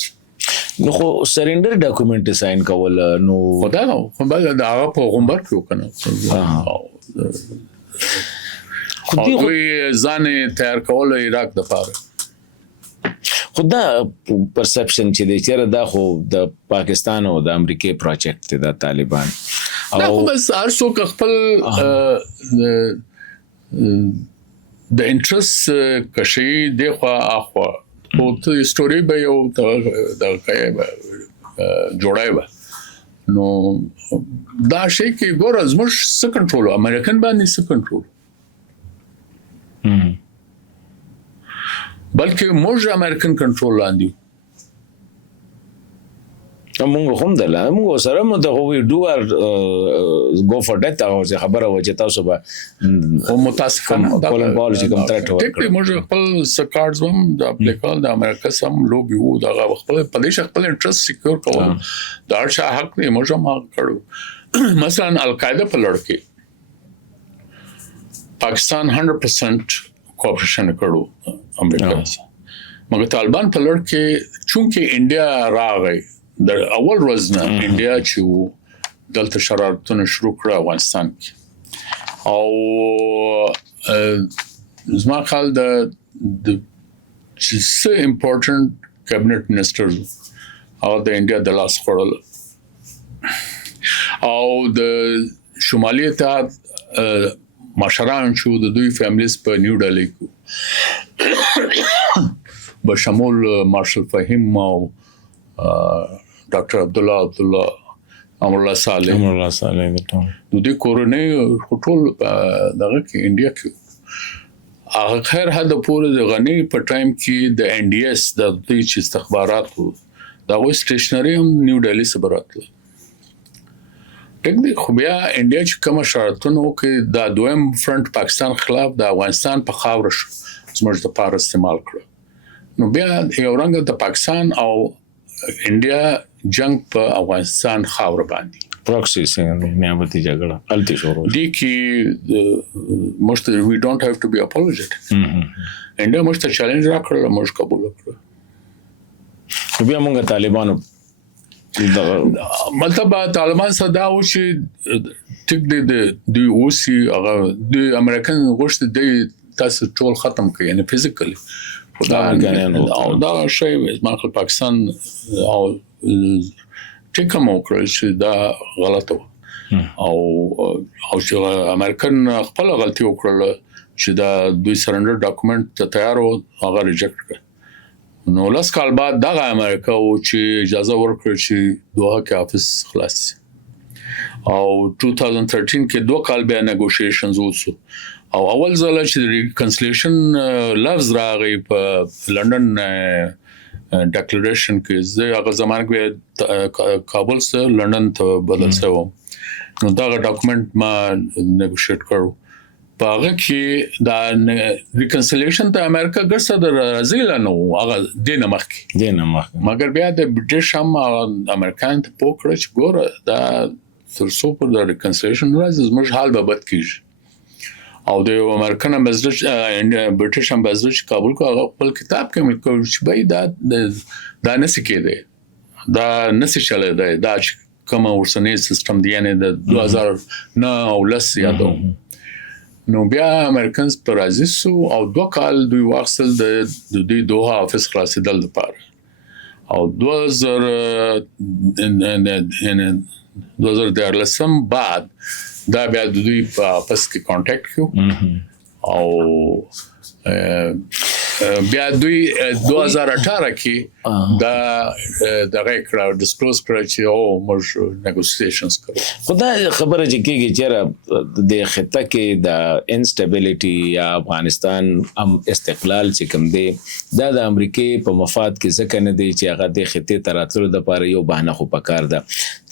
نو خو سرندر ډاکومنټ ساين کول نو خدا نو خو دا هغه په غومبر کې وکنه خو دې ځان تیار کول عراق د پاره خدا پرسپشن چې د چیرې دا خو د پاکستان او د امریکای پروجیکټ دی د طالبان او بس هر څوک خپل د انټرست کشي دی خو اخوا او ته سټوري به یو د کای جوړای به نو دا شي کې ګور از مش څه کنټرول امریکن باندې څه کنټرول بلکې موږ امریکن کنټرول لاندې موږ هم دله موږ سره مو د وی ډو ار go for death او خبره و چې تاسو به او متاسفانه دا فورن پالیسی کوم تر ټول ټیک موږ خپل سکارز هم د اپلیکال د امریکا سم لوبي وو دا خپل پدیش خپل انټرست سکیور کول دا شاه حق دی موږ هم کړو مثلا القاعده په لړ کې پاکستان 100% کوآپریشن کړو امریکا سره مګر طالبان په لړ کې چونکه انډیا راغی د اول ورځ نه انډیا چې دلته شرارتونه شروع کړ افغانستان کې او زما خیال د څه امپورټنت کابینټ منسټر او د انډیا د لاس خورل او د شمالي اتحاد مشران شو د دوی فیملیز په نیو ډلهي کې بشمول مارشل فهیم او ډاکټر عبد الله امر الله صالح د دې کورنۍ ټول دغه کې انډیا کې هغه خیر حد پورې د غنی په ټایم کې د ان ډي اس د دوی چې استخبارات وو دا وې سټیشنري هم نیو ډلهي څخه براتله ټیک دی خو بیا انډیا چې کوم شرطونه کې دا دویم فرنٹ پاکستان خلاف د افغانستان په خاور شو زموږ د پاره استعمال کړ نو بیا یو رنګ د پاکستان او انډیا جنگ په افغانستان خاور باندې پروکسی څنګه نیابتي جګړه التی شروع دي کې most we don't have to be apologetic انډیا مشته چیلنج راکړل موږ قبول کړو بیا موږ طالبانو مطلب طالبان صدا او چې ټیک دی اوسي هغه د امریکن غوښت دی تاسو ټول ختم کړئ یعنی فزیکلی او دا شی ما خپل پاکستان او ټیک مو کړل چې دا غلطه او چې امریکن خپل غلطي وکړل چې دا دوی سرندر ډاکومنت تیار او هغه ریجکټ کړ نو لاس کال بعد دغه امریکا او چې اجازه ورکړه چې دوه کې حافظ خلاص او 2013 کې دوه کال بیا نیګوشیشنز وسو او اول ځل چې ریکنسیلیشن لفظ راغی په لندن ډیکلریشن کې زه هغه زمانه کې کابل څخه لندن ته بدل شوم نو دا ډاکومنت ما نیګوشیټ کړو باغ کې دا ریکنسیلیشن ته امریکا ګرځه د رازیل نو هغه دینه مخکې مګر بیا د برټش هم امریکان ته پوکړه چې ګوره دا ترڅو پر د ریکنسیلیشن راځي زموږ حال به بد کیږي او د امریکن امبیسډر برټش امبیسډر چې کابل کو هغه خپل کتاب کې ملکو چې بای دا نسی کېده دا نسی چلے دا کوم ورسنې سیستم دی یعنی د 2009 او لس یادو نو بیا امریکانز پر ازیسو او دوه کال دوی واخصل د دوی دوه حافظ خلاصیدل لپاره او 2013 بعد دا بیا دوی په واپس کې کانټیکټ کیو او بیا دوی 2018 کې دا دغه کړه ډیسکلوز کړ چې او موږ نیګوسییشنز کوو خدای خبره چې کېږي چې د خطه کې د انسټابیلیټي یا افغانستان استقلال چې کوم دی دا د امریکای په مفاد کې ځکه نه دی چې هغه د خطه تراتلو د لپاره یو بهانه خو پکار ده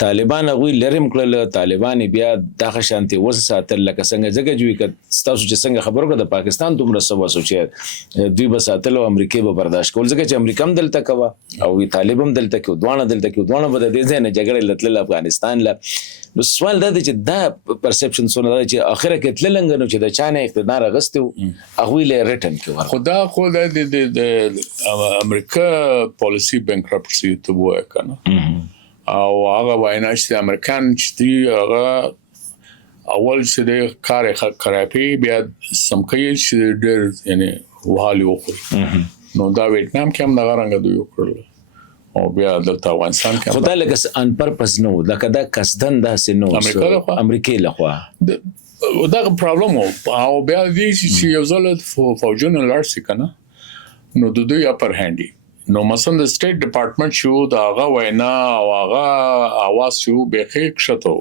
طالبان غوي لرم کړل طالبان بیا د شانتي وساتل لکه څنګه ځکه جوړ ک تاسو چې څنګه خبرو کړه د پاکستان دومره سبا سوچي دوی بساتلو امریکای به برداشت کول ځکه چې امریکا هم دلته کوا او طالب هم دلته کې دوانه به د دې نه جګړه لتل افغانستان له نو سوال دا دی چې دا پرسپشن سونه دا چې اخره کې تللنګ نو چې د چانه اقتدار غستو هغه له ریټن کې خدا خو د امریکا پالیسی بانکرپسی ته وای کنه او هغه واینا چې امریکان چې هغه اول چې د کار خرابي بیا سمکې چې ډېر یعنی وحالي وکړ نو دا ویتنام کې هم دغه رنګ دوی وکړل او بیا د افغانستان کې خدای لکه ان پرپس نو لکه دا قصدن دا سينو امریکای لخوا دا پرابلم او بیا دې چې یو ځل فوجونه لارسي کنه نو د دوی اپر هاندي نو مثلا د سټیټ ډپارټمنټ شو دا هغه وینا او هغه आवाज شو به خښتو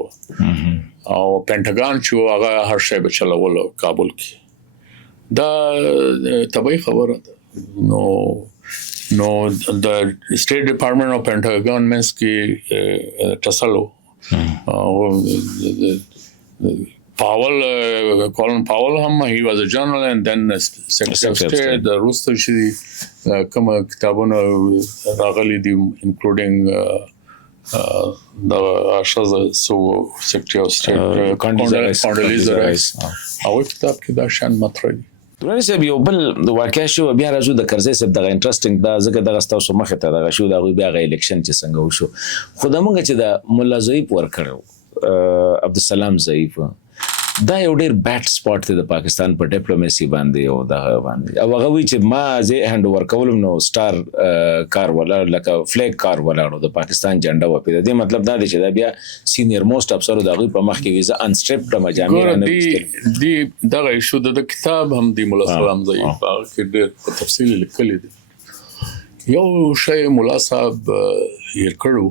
او پینټاګان شو هغه هر شی به چلول کابل کې دا طبيعي خبره ده نو نو د سټیټ ډپارټمنټ اف پینټاګون منس کې ټسلو Powell, Colin Powell, he was a journal and then Secretary of State. The Rooster, she come a kitabona ragali di, including the so Secretary of State Condoleezza Rice. Our kitab ki da shan matrai. درانی صاحب یو بل د واقع شو بیا راځو د کرزی صاحب دغه انټرېسټینګ دا ځکه دغه ستاسو مخه ته دغه شو دغه بیا غي الیکشن چې څنګه وشو خو د مونږ چې د مولا ضعیف ورکړو عبدالسلام ضعیف دا یو ډیر بیډ سپاټ دی د پاکستان په ډیپلوماسي باندې او دغه باندې او هغه وی چې ما زه هند ورکولم نو سٹار کار ولا لکه فلیګ کار ولاړو د پاکستان جنډا و په دې مطلب دا دی چې دا بیا سینیئر موست افسر دغه په مخ کې ویزه انسټریپټ مجامع نه دی دغه ایشو د کتاب هم دی مولا سلام ضعیف کې ډېر په تفصیل لیکلی دی یو شی مولا صاحب یې کړو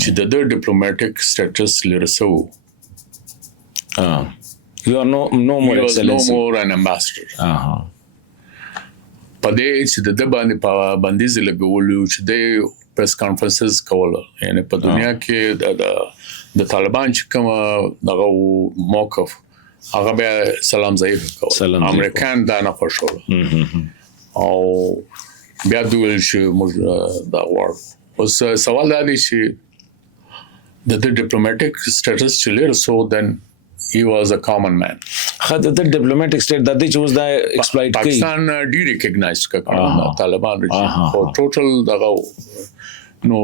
چې د ډیپلوماټیک سټیټس لرسو You are no more excellency. No more an ambassador. پدې چې د باندې بندیز لګولو چې د پریس کانفرنسز کوله یعنی په دنیا کې د طالبان چې کوم دغه موقف هغه به سلام ضعیف کوله امریکان دا نه خوشاله او بیا دوی چې موږ دا وړ اوس سوال دا دی چې د ډیپلوماټیک سټیټس چې لري سو دن he was a common man. The diplomatic state that they chose that exploit Pakistan de-recognized Taliban regime for total no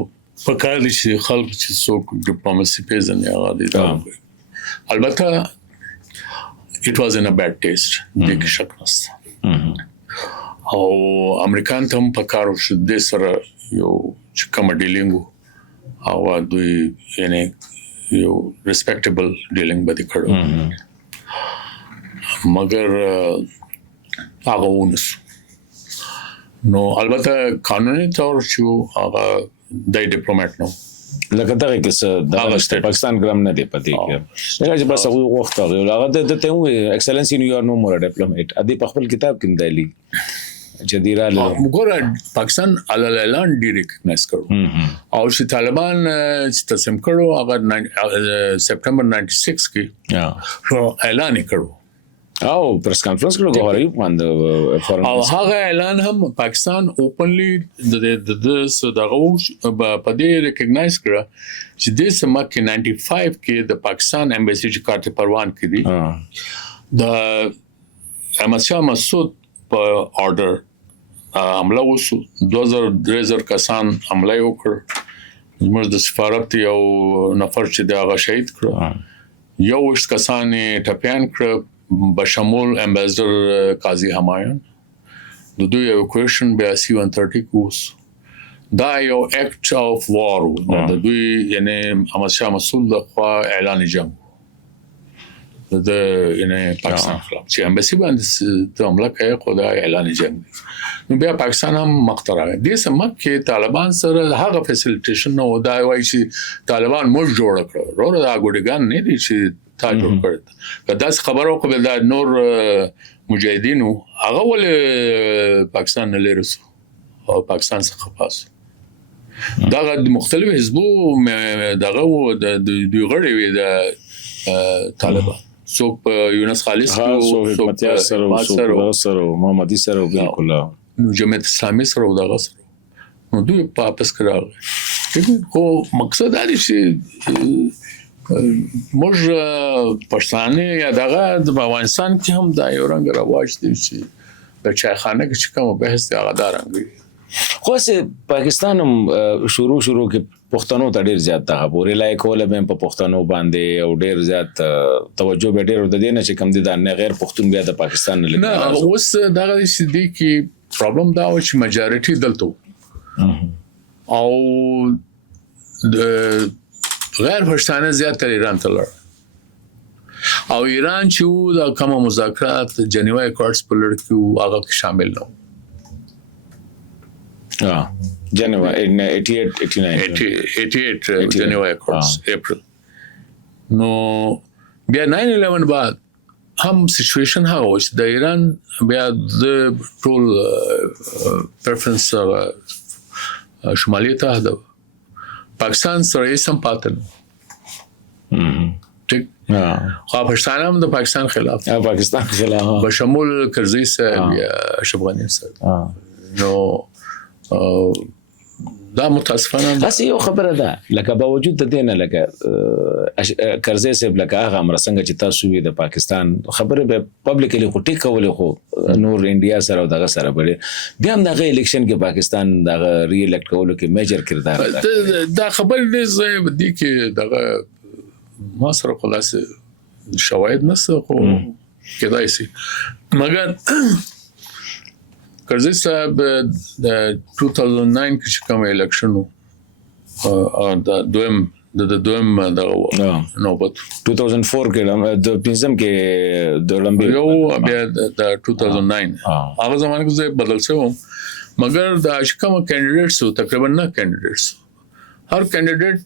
pakalish khalq chi so diplomacy pezan ya gadi albatta it was in a bad taste dik shaknas او امریکان ته هم پکارو شو د سره یو کوم ډیلینګو او دوی یعنی یو ریسپیکټیبل ډیلینګ به کړو مگر هغه ونس نو البته قانوني تور شو هغه د ډیپلوماټ نو لکه دغه کیسه د پاکستان ګرام نه دی پتی کې چې بس هغه وخت هغه د ته ایکسلنسی نیو نو مور ډیپلوماټ ادي په خپل کتاب کې دایلی جديره وګوره پاکستان علل اعلان ډیریکنایز کړو او چې طالبان چې تسلیم کړو هغه سپټمبر 96 کې اعلان کړو او پریس کانفرنس کړو غواړي باندې او هغه اعلان هم پاکستان اوپنلی د دغه په دې ریکګنایز کړ چې د سم کې 95 کې د پاکستان ایمبیسی چې کارت پروان کړي د امسیا مسعود په آرډر حمله وشو 2000 کسان حمله وکړ زموږ د سفارت یو نفر چې دا غ شهید کړ یو وش کسان ټپیان کړ بشمول امبیسډر قاضي همایون د دوی ایوکویشن به 130 کوس دا یو اکټ اف وار د دوی یعنی امسیا مسعود د خوا اعلان جنگ د یعنی پاکستان خلاف چې امبسی باندې ته حمله کوي خدای اعلان جنگ نو بیا پاکستان هم مقتره دي سم کې طالبان سره هغه فیسیلیټیشن نو دا وایي چې طالبان موږ جوړ کړو ورو دا ګډګان نه دي چې تا جوړ کړ دا خبرو قبل دا نور مجاهدینو هغه ول پاکستان نه لرسو او پاکستان څخه پاس دا د مختلف حزبو دغه د غړي وي د طالبان څوک یونس خالص څوک سره محمدي سره بالکل نو جماعت اسلامي سره دغه سره نو دوی واپس کړه خو مقصد دا دی چې موږ پښتانه یا دغه د افغانستان کې هم دا یو رنګ رواج دی چې د چایخانه کې کوم بحث دی هغه دا رنګ خو پاکستان هم شروع کې پښتنو ته ډیر زیات تحبور لای کوله به په پښتنو باندې او ډیر زیات توجه به ډیر د دینه چې کم دي د غیر پښتون بیا د پاکستان نه نه اوس دغه شدي کې پرابلم دا و چې میجارټي دلته او غیر پښتانه زیات تر ایران ته لړ او ایران چې د کوم مذاکرات جنیوا اکورډز په لړ کې هغه شامل نه January 88 Geneva Accords April. No, بیا 9/11 بعد هم سچويشن هغه و چې د ایران بیا د ټول پرفرنس شمالي ته ده پاکستان سره یې سم پاتل ټیک پاکستان هم د پاکستان خلاف بشمول کرزي صاحب یا اشرف صاحب نو دا متاسفانه اسی یو خبره ده لکه باوجود د دې نه لکه کرزي صاحب لکه هغه مرسنګ چې تاسو وی د پاکستان خبره به پبلکلی خو ټیک کولې خو نور انډیا سره او دغه سره بړي بیا هم دغه الیکشن کې پاکستان دغه ری الیکټ کولو کې میجر کردار ادا دا خبر دې زه دي کې دغه ما سره خلاص شواهد نشته خو کېدای شي مګر کرزي صاحب د 2009 کې کوم الیکشن او د دویم نوبت 2004 کې د پنځم کې د لمبي یو بیا د 2009 هغه زمانه کې بدل شو مګر د اشکم کینډیډیټس تقریبا نه کینډیډیټس هر کینډیډیټ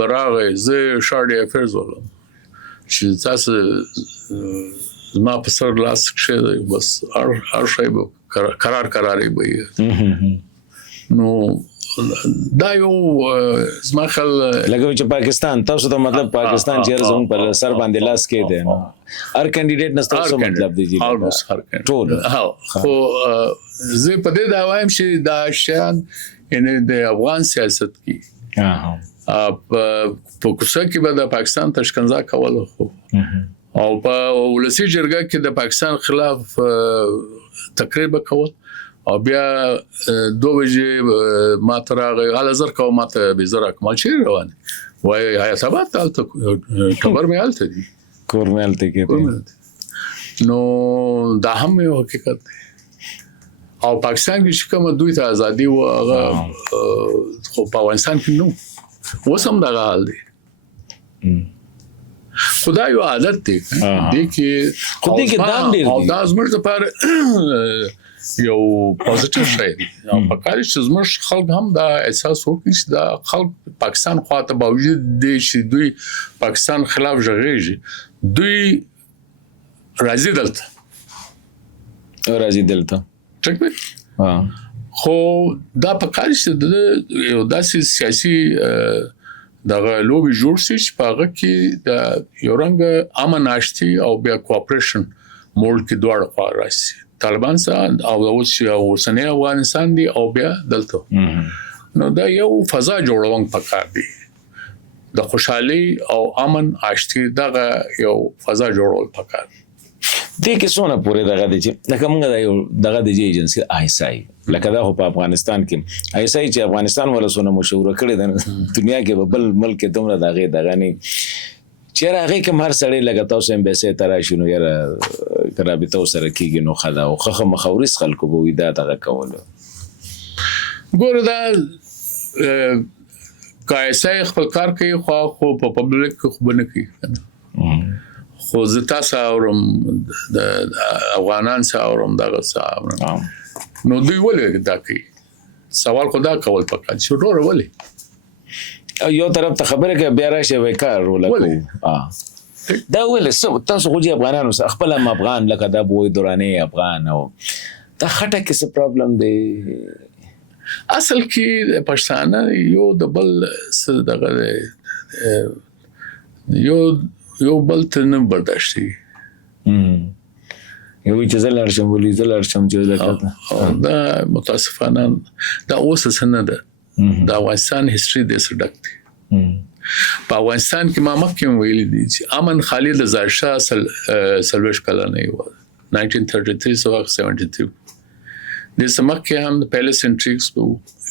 براغه زه شارډ افیرز ولم چې تاسو ما په سر لاس کې بس هر شی قرار به نو دا یو زما خل لکه چې پاکستان تاسو ته مطلب پاکستان چې زموږ پر سر باندې لاس کې دی نو هر کینډیډیټ نستو مطلب دی ټول خو زه په دې دا وایم چې دا شان ان د افغان سیاست کې په کوڅه کې به د پاکستان تشکنزا کول خو او په ولسی جرګه کې د پاکستان خلاف تقریر کول او بیا 2 بجې ما ترغه غل زر کو ما ته به زر کمال شي روان وای حیات آباد تالته خبر مې حالت دي کور مې حالت کې نو دا هم یو حقیقت دی او پاکستان کې کوم دوی ته ازادي او هغه خو په افغانستان کې نو وسم دا حال دی خدای یو عادت دی کې خدای کې دام دی او دا زموږ لپاره یو پوزټیو شی دی او په کاري چې زموږ خلک هم دا احساس وکړي چې دا خلک پاکستان خواته باوجود دي چې دوی پاکستان خلاف ژغېږي دوی راځي دلته ټیک دی خو دا په کاري چې یو داسې سیاسي دغه لوبي جوړ شي چې پاغه کې د یو رنګ امن آشتي او بیا کوآپریشن مول کې دواړه خوا راشي طالبان سره او اوس اوسنۍ افغانستان دی او بیا دلته نو دا یو فضا جوړون پکار دی د خوشحالي او امن آشتي دغه یو فضا جوړول پکار دې کې څونه پورې دغه دی چې لکه موږ دغه د ایجنسی آیسای لکه دا په افغانستان کې آیسای چې افغانستان ولسونه مشوره کړې ده دنیا کې بل ملک دومره دغه نه چیرې هغه کوم هر سړی لګا تاسو امبیسي تراشي نو یاره کرابطه سره کیږي نو خدا او خخه مخاورس خلکو به وې دا دغه کوله ګور دا کایسای خپل کار کوي خو په پبلک خو بنه کوي خو زتا ساورم د افغانان ساورم دغه ساورم نو دوی ولې دا کوي سوال خدا کول پکا چې ډور ولې یو طرف ته خبره کې بیا راشي وکړ ولکو دا ولې تاسو خو دې افغانانو خپل افغان لکه دا بوې دوراني افغان او دا خټه کې څه پرابلم دی اصل کې پښتانه یو د بل دغه یو بل ته نه برداشتي یو چې زلارشم چې دا متاسفانه دا اوس څنګه ده دا افغانستان هیستوري د سړک دی په افغانستان کې ما مخکې ویل دي چې امن خالد زارشاه سلوش کله نه و 1933 او 72 د سمکه هم د پیلس انټریکس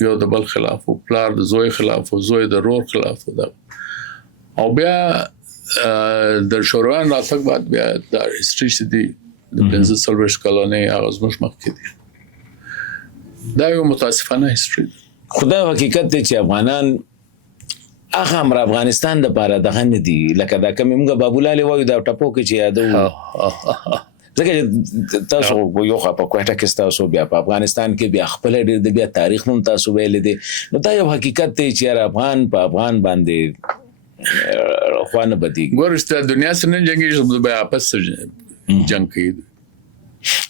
یو د بل خلاف او پلار د زوی خلاف او زوی د رور خلاف او بیا د شوروان راتګ بعد بیا د هیستوري چې دی د پنځه سلوش کله نه هغه زموږ مخکې دی دا یو متاسفانه هیستوري خدای حقیقت دی چې افغانان هغه امر افغانستان د لپاره دغه نه دی لکه دا کوم موږ بابولاله وایو دا ټپو کې چې یادو ځکه تاسو یو په کوټه کې تاسو بیا په افغانستان کې بیا خپل د بیا تاریخ مون تاسو ویل دي نو دا یو حقیقت دی چې افغان په افغان باندې خوانه بدی ګورسته دنیا سره جنگي به واپس جنگ کوي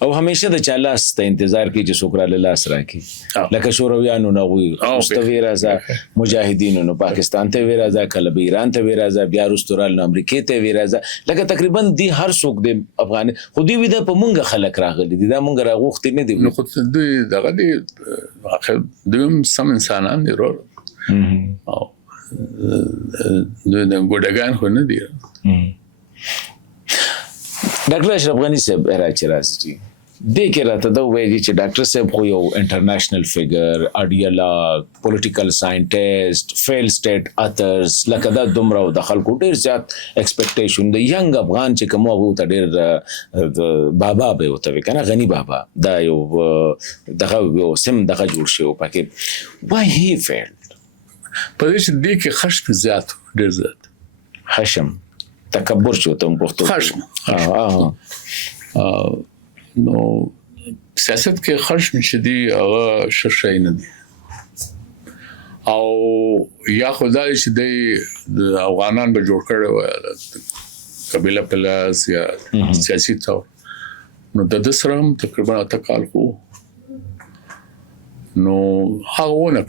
او همیشه د چالاس ته انتظار کوي چې څوک را لاس راکړي لکه شورویانو نه وي مستوي راځه مجاهدینو نو پاکستان ته وی راځه کله به ایران ته وی راځه بیا رستورال نو امریکا ته وی راځه لکه تقریبا دی هر څوک د افغان خو دی وی د په مونږه خلک راغلي دي دا مونږ راغوختي نه دي نو خو دوی دغه دي اخر دوی سم انسانان دي ورو او د ګډګان خو نه دي ډاکټر اشرف غنی صاحب راځي دې کې راته دا وایي چې ډاکټر صاحب خو یو انټرنیشنل فیګر اډیالاګ پولیټیکل ساينټیسټ فیل سټیټ اترز لکه دا دومره د خلکو ډیر زیات ایکسپیکټیشن د ینګ افغان چې کوم هغه ته ډیر بابا به وته کنه غنی بابا دا یو دغه سم دغه جوړ شو پکې why he failed په دې چې دې کې خشم زیات ډیر زیات خشم تکبر شو ته پښتو خشم نو سیاست کې خشم شدي هغه ششای نه دي او یا خدای چې د افغانان به جوړ کړي قبيله پلاس یا سیاسي تور نو د دسرم تقریبا اتکال کو نو هغه ونه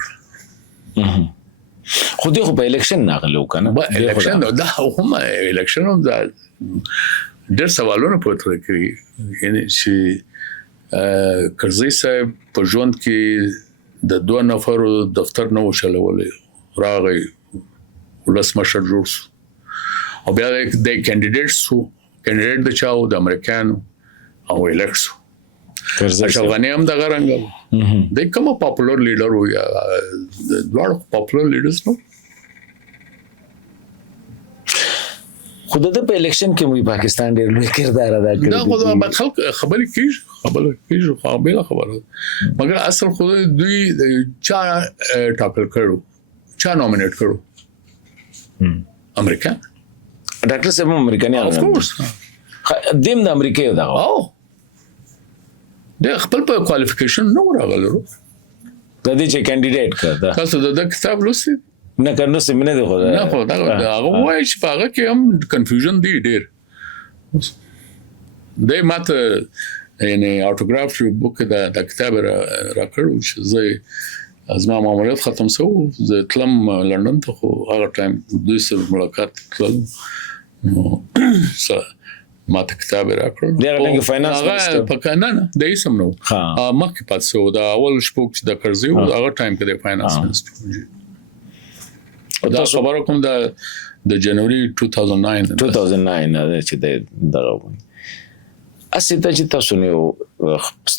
خو دې خو په الیکشن ناغلو کنه با الیکشن دا هم الیکشن هم دا ډېر سوالونه پورته کړی یعنی چې کرزي صاحب په ژوند کې د دوه نفرو دفتر نه وشلولې راغی ولسمشر جوړ او بیا د کینډیډیټ د چاو د امریکانو او الیکشن اشرف غنی هم دغه رنګ د کوم پاپولر لیډر و یا دوړ پاپولر لیډرز نو خود د په الیکشن کې موږ پاکستان ډېر لوی کردار ادا کړی دا خو د خلک خبرې کیږي خبره مګر اصل خو دوی چا ټاکل کړو چا نومینیټ کړو امریکا ډاکټر صاحب امریکایي اف کورس دیم د امریکا یو دغه او د خپل په کوالیفیکیشن نو راغلو د دې چې کینډیډیټ کړه تاسو د کتاب لوستئ نه کنه سیمنه دی خو نه خو دا هغه وایي چې هغه کې هم کنفیوژن دی ډېر د ماته یعنی اوټوګراف بوک د کتاب را کړو چې زه ازما معاملات ختم شو زه تلم لندن ته خو هغه ټایم دوی سره ملاقات کړم نو ماته کتاب را کړو دا لکه فاینانس هغه پکې نه د اسم نو مخکې پاتې دا اول شپږ چې د قرضې هغه ټایم کې د فاینانس منسټر دا خبره کوم د جنوري 2009 چې دغه استه چې تاسو نه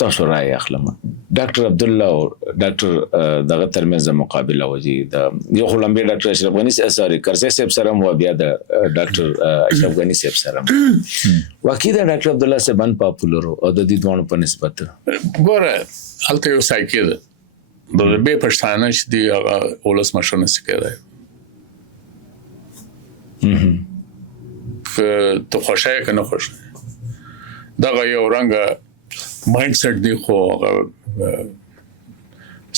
تاسو راي اخلم ډاکټر عبد الله او ډاکټر دغه ترمنځ مقابله وږي دا یو خلم به ډاکټر اشرف غنی سره کرزي صاحب سره مو بیا د ډاکټر اشرف غنی صاحب سره واقعي دا ډاکټر عبد الله صاحب ان پاپولر او د دې دوه په نسبت ګوره الته یو سایکل د به پښتانه چې دی اولس مشرنه سکه ته خوشاله کنه خوش دا یو رنګ مایند سیټ دی خو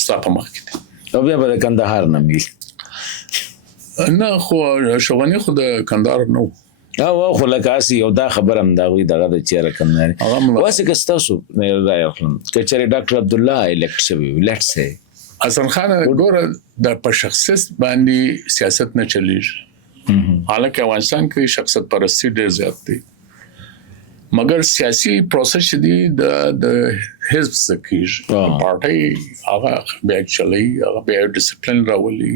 ستاسو مخ کې او بیا به کندهار نه میل نه خو شوغنی خو د کندهار نو او خو لکاسي او دا خبرم دا وی دغه د چیرې کم نه واسه که تاسو نه راځم کچره ډاکټر عبد الله الیکټ شوی لیټس سي حسنخان ګوره د په شخصیت باندې سیاست نه چلیږي حالکه افغانستان کې شخصیت پرستی ډېر زیات دی مگر سیاسي پروسس دی د حزب سکیج پارټي هغه بیا چلی هغه بیا ډیسپلین راولي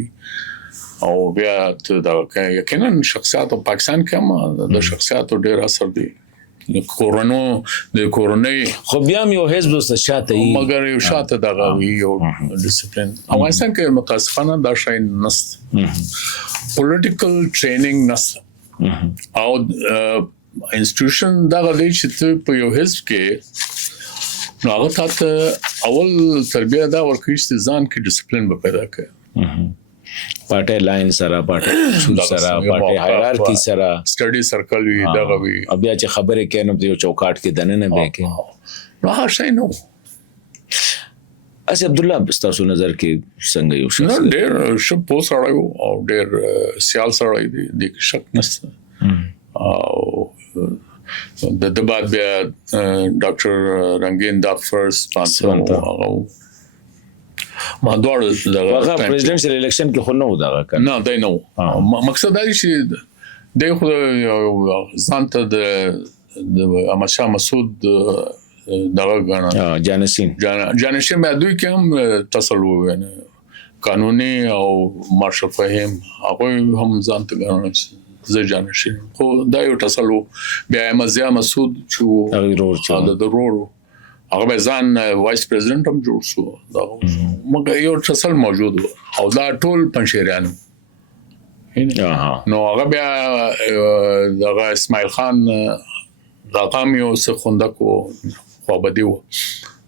او بیا ته دا یقینا شخصیت په پاکستان کې هم د شخصیت ډېر اثر دی کورونی خو بیا یو حزب شاته مگر یو شاته دغه یو ډیسپلین افغانستان کې متاسفانه دا شای نست پولیټیکل ټریننګ نست او انسټیټیوشن دا غوډي چې په یو حزب کې نو هغه ته اول تربیه دا ورکړي چې ځان کې ډیسپلین به پیدا کړي پارټي لاین سره پارټي شو سره پارټي هایرارکی سره سټډي سرکل وی دا غوي بیا چې خبره کینو د یو چوکاټ کې دنه نه به کې نو هغه شي نو اسې عبدالله ستاسو نظر کې څنګه یو شخص نو ډېر ښه پوه سړی و او ډېر سیال سړی دی د شک نشته او د بعد بیا ډاکټر رنگین دا فرست پانته ما دوړ هغه پریزیدنشل الیکشن کې خو نو دا کنه نه دای نو مقصد دا چې د خو ځانته د احمد شاه مسعود دغه غاڼه جانشین بیا دوی کې هم تسلو یعنی قانوني او مارشل فهیم هغه هم ځانته غاڼه زه جانشین خو دا یو تسلو بیا احمد مسعود چې د ضرور هغه ځان وایس پریزیدنت هم جوړ شو دا مګر یو تسل موجود او دا ټول پنځیرانو نو هغه بیا دغه اسماعیل خان دا قام یو څه خوندکو خو بدیو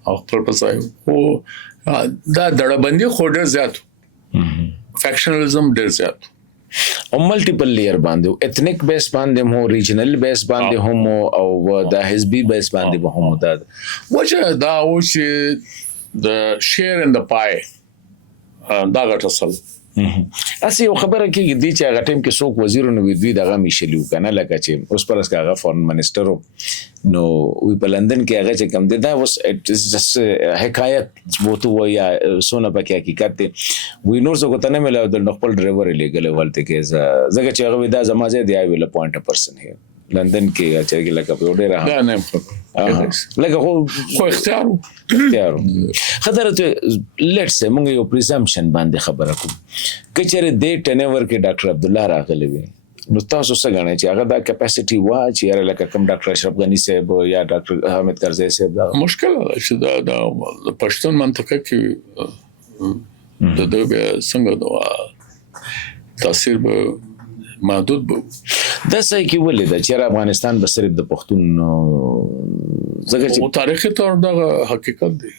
او خپل پسای خو دا دړبندي خو ډېر زیات فیکشنالیزم ډېر زیات او ملټیپل لیر باندې ایتنیک بیس باندې مو ریجنل بیس باندې هم او د حزبي بیس باندې هم دا وجه دا و چې د شیر ان د پای دا غټسل اسی یو خبره کې دی چې هغه ټیم کې څوک وزیرونه وي دوی دغه میشلیو کنه لکه چې اوس پر اسکا هغه فورن منسٹر نو وی په لندن کې هغه چې کم دی دا واس جست حکایت بوته ویا سونه پکې حقیقت دی وی نور څه کوته نه ملو د خپل ډرایور لګل ولته کې زګه چې هغه دا زمازه دی ویل پوینټ پرسن هي لندن کې چې لکه په ډېر دا نه لکه خو اختیار خطرته لیټس موږ یو پریزمپشن باندې خبره کوم کچره د ټنور کې ډاکټر عبدالله راغلی وي نو تاسو څه غواړئ چې هغه دا کیپاسټي وا چې یاره لکه کوم ډاکټر اشرف غنی صاحب یا ډاکټر حامد کرزی صاحب دا مشکل چې دا پښتون منطقه کې د دغه څنګه دا تاثیر به محدود به دا صحیح کې ولې دا چې افغانستان به صرف د پښتون زګر چې تاریخي تور دا حقیقت دی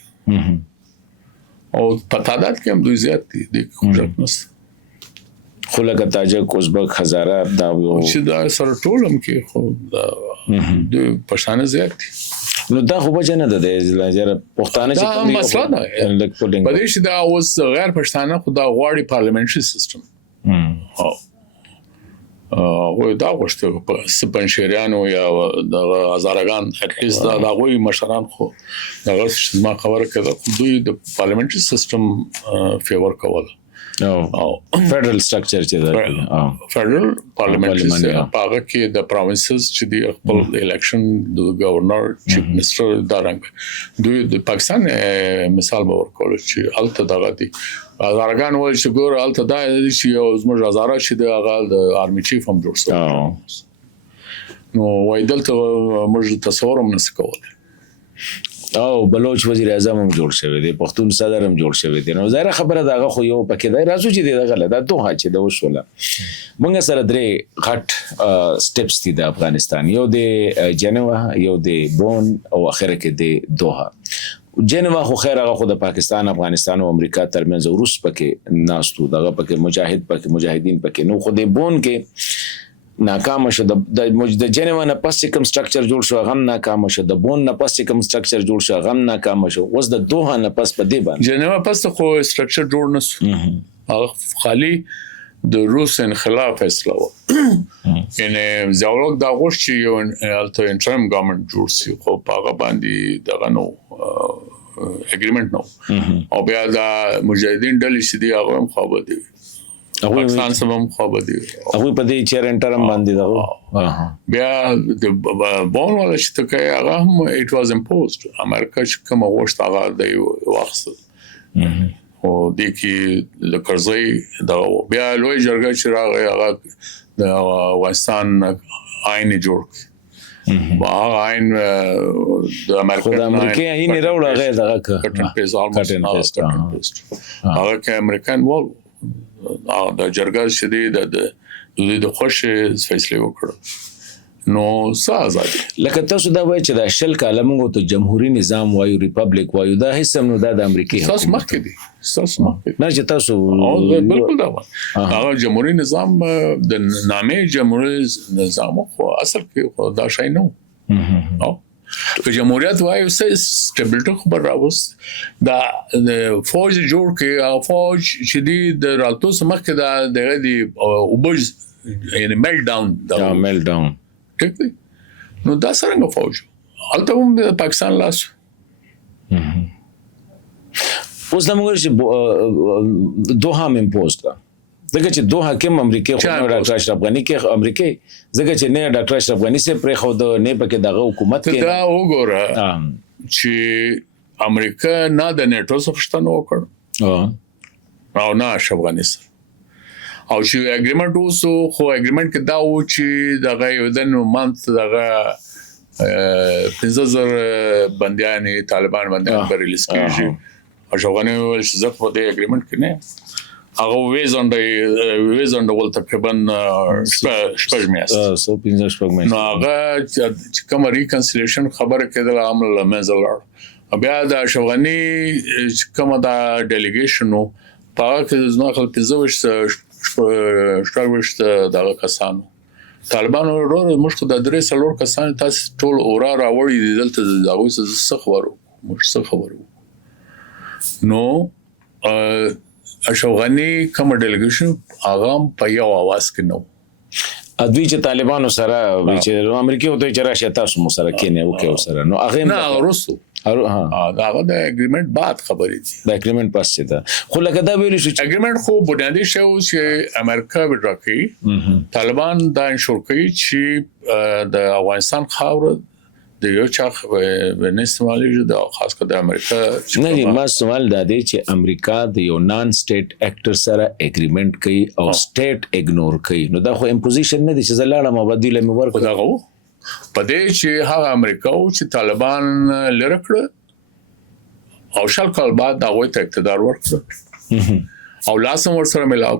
او په تعداد کې هم دوی زیات دي د کومک نس خو لکه تاجک ازبک هزاره دا چې دا سره ټولم کې خو د پښتانه زیات دي نو دا خو به نه ده د لجره پښتانه چې کوم مسله ده په دې چې دا اوس غیر پښتانه خو دا غواړي پارلیمنټري سیستم او دا غوښته په سپنشریانو یا د هزارګان اټلیست دا غوي مشران خو دا ما خبره کړه دوی د پارلیمنټري سیستم فیور کول او فدرال سټرکچر چې دا فدرال پارلیمنټري هغه کې د پروینسز چې د خپل الیکشن د گورنر چیف منسٹر دا رنګ دوی د پاکستان مثال به ورکول چې الته دغه دي هزارګان ول چې ګور الته دا چې یو زموږ هزاره چې د هغه د آرمي چیف هم جوړ شو نو وای دلته موږ تصور هم نس کولای او بلوچ وزیر اعظم هم جوړ شوی دی پښتون صدر هم جوړ شوی دی نو ظاهر خبره داغه خو یو پکې دی راځو چې دی غلط دا دوه چې د وشوله موږ سره درې غټ سټیپس دي د افغانستان یو د جنوا یو د بون او اخر کې د دوحه جنوا خو خیر هغه خو د پاکستان افغانستان او امریکا ترمنځ روس پکې ناستو دغه پکې مجاهدین پکې نو خو د بون کې ناکام شو د جنوا نه پس کوم سټرکچر جوړ شو غم ناکام شو د بون نه پس کوم سټرکچر جوړ شو غم ناکام شو اوس د دوه نه پس په دی باندې جنوا پس خو سټرکچر جوړ نشو خالی د روس انخلاف فیصله و یعنی زاولوک دا غوښ چې یو الټر انټرم ګورنمنت جوړ شي خو هغه باندې دغه نو اګریمنت نو او بیا دا مجاهدین ډلې چې دی هغه هم خو دی پاکستان سم هم خو دی هغه په دې چیر انټرم باندې دا بیا د بون ولا چې ته هغه هم اټ واز امپوزډ امریکا چې کوم غوښت هغه دی وخت او د کی د کرزی دا بیا لوی جرګه چې راغی هغه د افغانستان آئین جوړ با آئین د امریکا آئین راوړ هغه دغه کټن هغه کې امریکن وال د جرګه شدید د خوش فیصله وکړه نو سازادي لکه تاسو دا وایي چې د شل کاله موږ ته جمهوریت نظام وایو ریپبلیک وایو دا هیڅ نو د امریکای تاسو مخکې دي نه چې تاسو بالکل دا هغه جمهوریت نظام د نامې جمهوریت نظام خو اصل کې دا شای نو که جمهوریت وایي سټیبلیټي خبر راوست دا د فوج جوړ کې او فوج چې دی د راتلو سمخ کې دغه دی وبج یعنی میلټ ډاون ټیک دی نو دا څنګه فوج البته هم د پاکستان لاس اوس د موږ چې دوحه امپوز ده ځکه چې دوحه کې امریکای خو نه ډاکټر اشرف غنی کې امریکای ځکه چې نه ډاکټر اشرف غنی سره پرې خو د نه پکې دغه حکومت کې دا وګوره چې امریکا نه د نیټو څخه شتنه وکړ او نه اشرف غنی سره او چې اګریمنت وسو خو اګریمنت کې دا و چې دغه یو د مانت دغه 15000 بنديان طالبان بنديان پر ریلیز کیږي اشرف غنی ول چې زه په دې اګریمنت کې نه هغه ویزند ول تقریبا شپږ میاشتې نو هغه چې کوم ریکنسیلیشن خبره کېدل عمل لمزل بیا د اشرف غنی کوم دا ډیلیګیشن نو په کې ځنه خپل پنځه شپږ دغه کسانو طالبان ورو مشکو د درې سلور کسان تاسو ټول اورا راوړي دي دلته دغه څه خبرو نو اشرف غنی کوم ډیلیګیشن هغه په یو आवाज کې نو ادوی چې طالبانو سره چې امریکای او د چرشه تاسو مو سره کې نه وکړو سره نو هغه نه روسو هغه د اګریمنت بعد خبرې دي د اګریمنت پاس ده خو لکه دا ویل شو چې اګریمنت خو بنیادی شی او چې امریکا وډراکي طالبان دا انشور کوي چې د افغانستان خاور د یو چا ونستمالي د خاص کر د امریکا نه دي ما سوال دا دی چې امریکا د یو نان سټیټ اکټر سره اګریمنت کوي او سټیټ اګنور کوي نو دا خو امپوزیشن نه دي چې زلاړه مبادله مې ورکړه داغه پدې چې هغه امریکا او چې طالبان لره کړ او شل کال بعد دا وایي ته اقتدار ورکړ او لاسم ور سره ملاو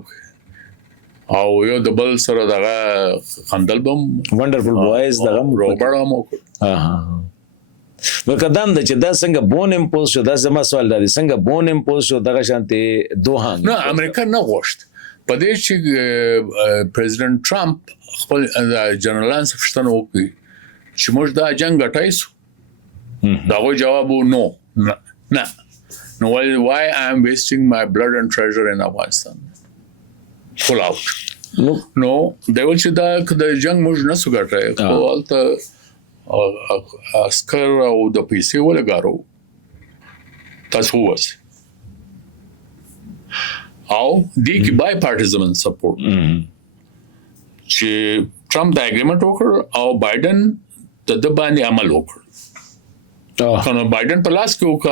او یو د بل سره دغه خندل بم وندرفul boys دغه روبرټ مو نو قدم د چې دا څنګه بون امپوز شو دا زما سوال دی څنګه بون امپوز شو دغه شانته دوه نه امریکا نه غوښت پدې چې پریزیدنت ټرمپ خپل جنرالان سفشتنه وکړي چې موږ دا جنگ غټایسو دا وی جواب نو why I am wasting my blood and treasure in Afghanistan pull out no they will چې دا د جنگ موږ نه سو غټای خو البته عسكر او د پیسې ولګارو تاسو وس او دی کی بای پارټیزن سپورټ چې ټرمپ دا اګریمنت وکړ او بایدن د باندې عمل وکړ کنه بایدن په لاس کې وکړ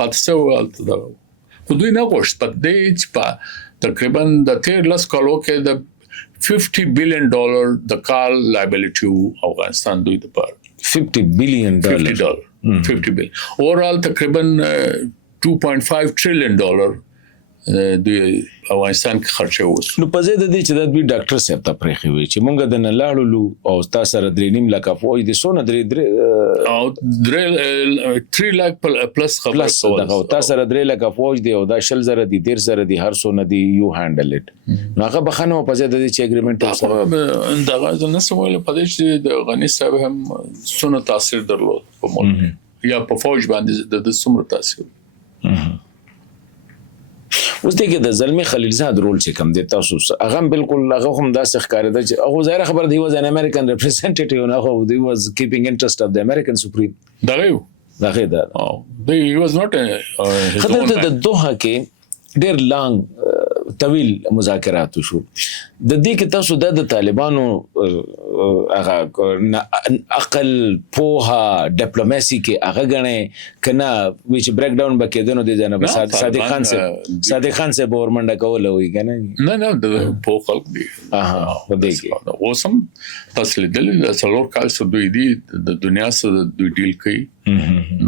پاتسه ولته دا خو دوی نه غوښت په دې چې په تقریبا د 13 کالو کې د $50 billion د کال لایبیلیټي افغانستان دوی د پر $50 billion $50 billion اورال تقریبا $2.5 trillion د افغانستان کې خرچه وس نو په زیاده دي چې د ډاکټر صاحب ته پرېخي وي چې مونږ د نه لاړو او تاسو سره 3.5 لک فوج دي سونه 3 لک پلس خبر دغه تاسو سره 3 لک فوج دي او دا شل زره دي 10 زره دي هر سونه دي یو هاندل اټ نو هغه بخنه په زیاده دي چې اګریمنت سره دغه نه سمول په دې چې د غنی صاحب هم سونه تاثیر درلود په ملک یا په فوج باندې د سمره تاثیر اوس دغه د زلمی خلیلزاد رول چې کوم دی تاسو هغه بالکل هغه هم داسې ښکارېده چې هغه ظاهر خبر دی واز ان امریکن ریپرزنټیټیو نه هو دی واز کیپینګ انټرست اف د امریکن سپریم دغه دا دی واز ناٹ خدای د دوحه کې ډېر لانګ طویل مذاکرات شو د دې کې تاسو د طالبانو هغه عقل پوها ډیپلوماسي کې هغه غنې کنا وچ بریک ډاون بکیدنو دي جناب صادق خان سے گورنمنٹ کول وی کنه نه د په خلق دي په دې کې اوسم تاسو لیدل د څلور کال سره دوی دي د دنیا سره دوی ډیل کوي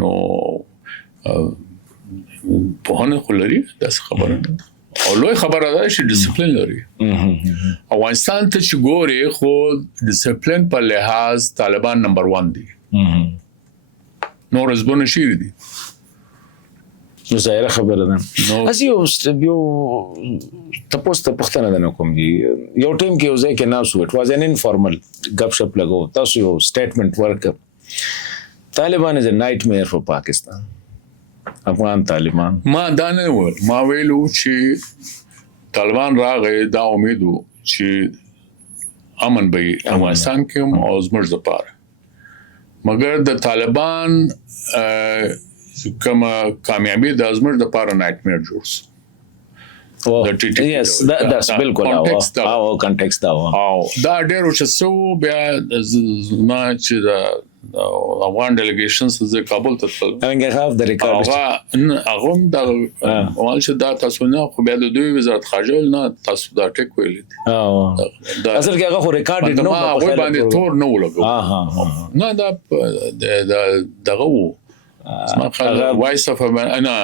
نو په هغه خلري د خبره او لوی خبره ده چې ډیسپلین لري افغانستان ته چې ګوري خو ډیسپلین په لحاظ طالبان نمبر 1 دي نور زبونه شي دي نو ظاهر خبره ده اسی یو تاسو ته پښتنه ده کوم دي یو ټیم کې یو ځای کې ناسو اټ واز ان انفارمل غپ شپ لګو تاسو یو سټیټمنټ ورک Taliban is a nightmare for Pakistan. افغان طالبان ما دا نه ول ما ویلو چې طالبان راغی دا امید و چې امن به افغانستان کې او زموږ لپاره مګر د طالبان کوم کامیابی د زموږ لپاره نایټمیر جوړ شو. Yes, that's بالکل او کنټیکست دا دا ډېر وشسو بیا ما چې دا افغان ډیلیګیشنز د کابل ته تلل I have the record هغه دا اول چې دا تاسو نه خو بیا د دوی وزارت خارجه نه تاسو دا ټیک ویل اصل کې هغه خو ریکارډ نو په باندې تور نه ولګو نه دا دغه ما خل وایس اف انا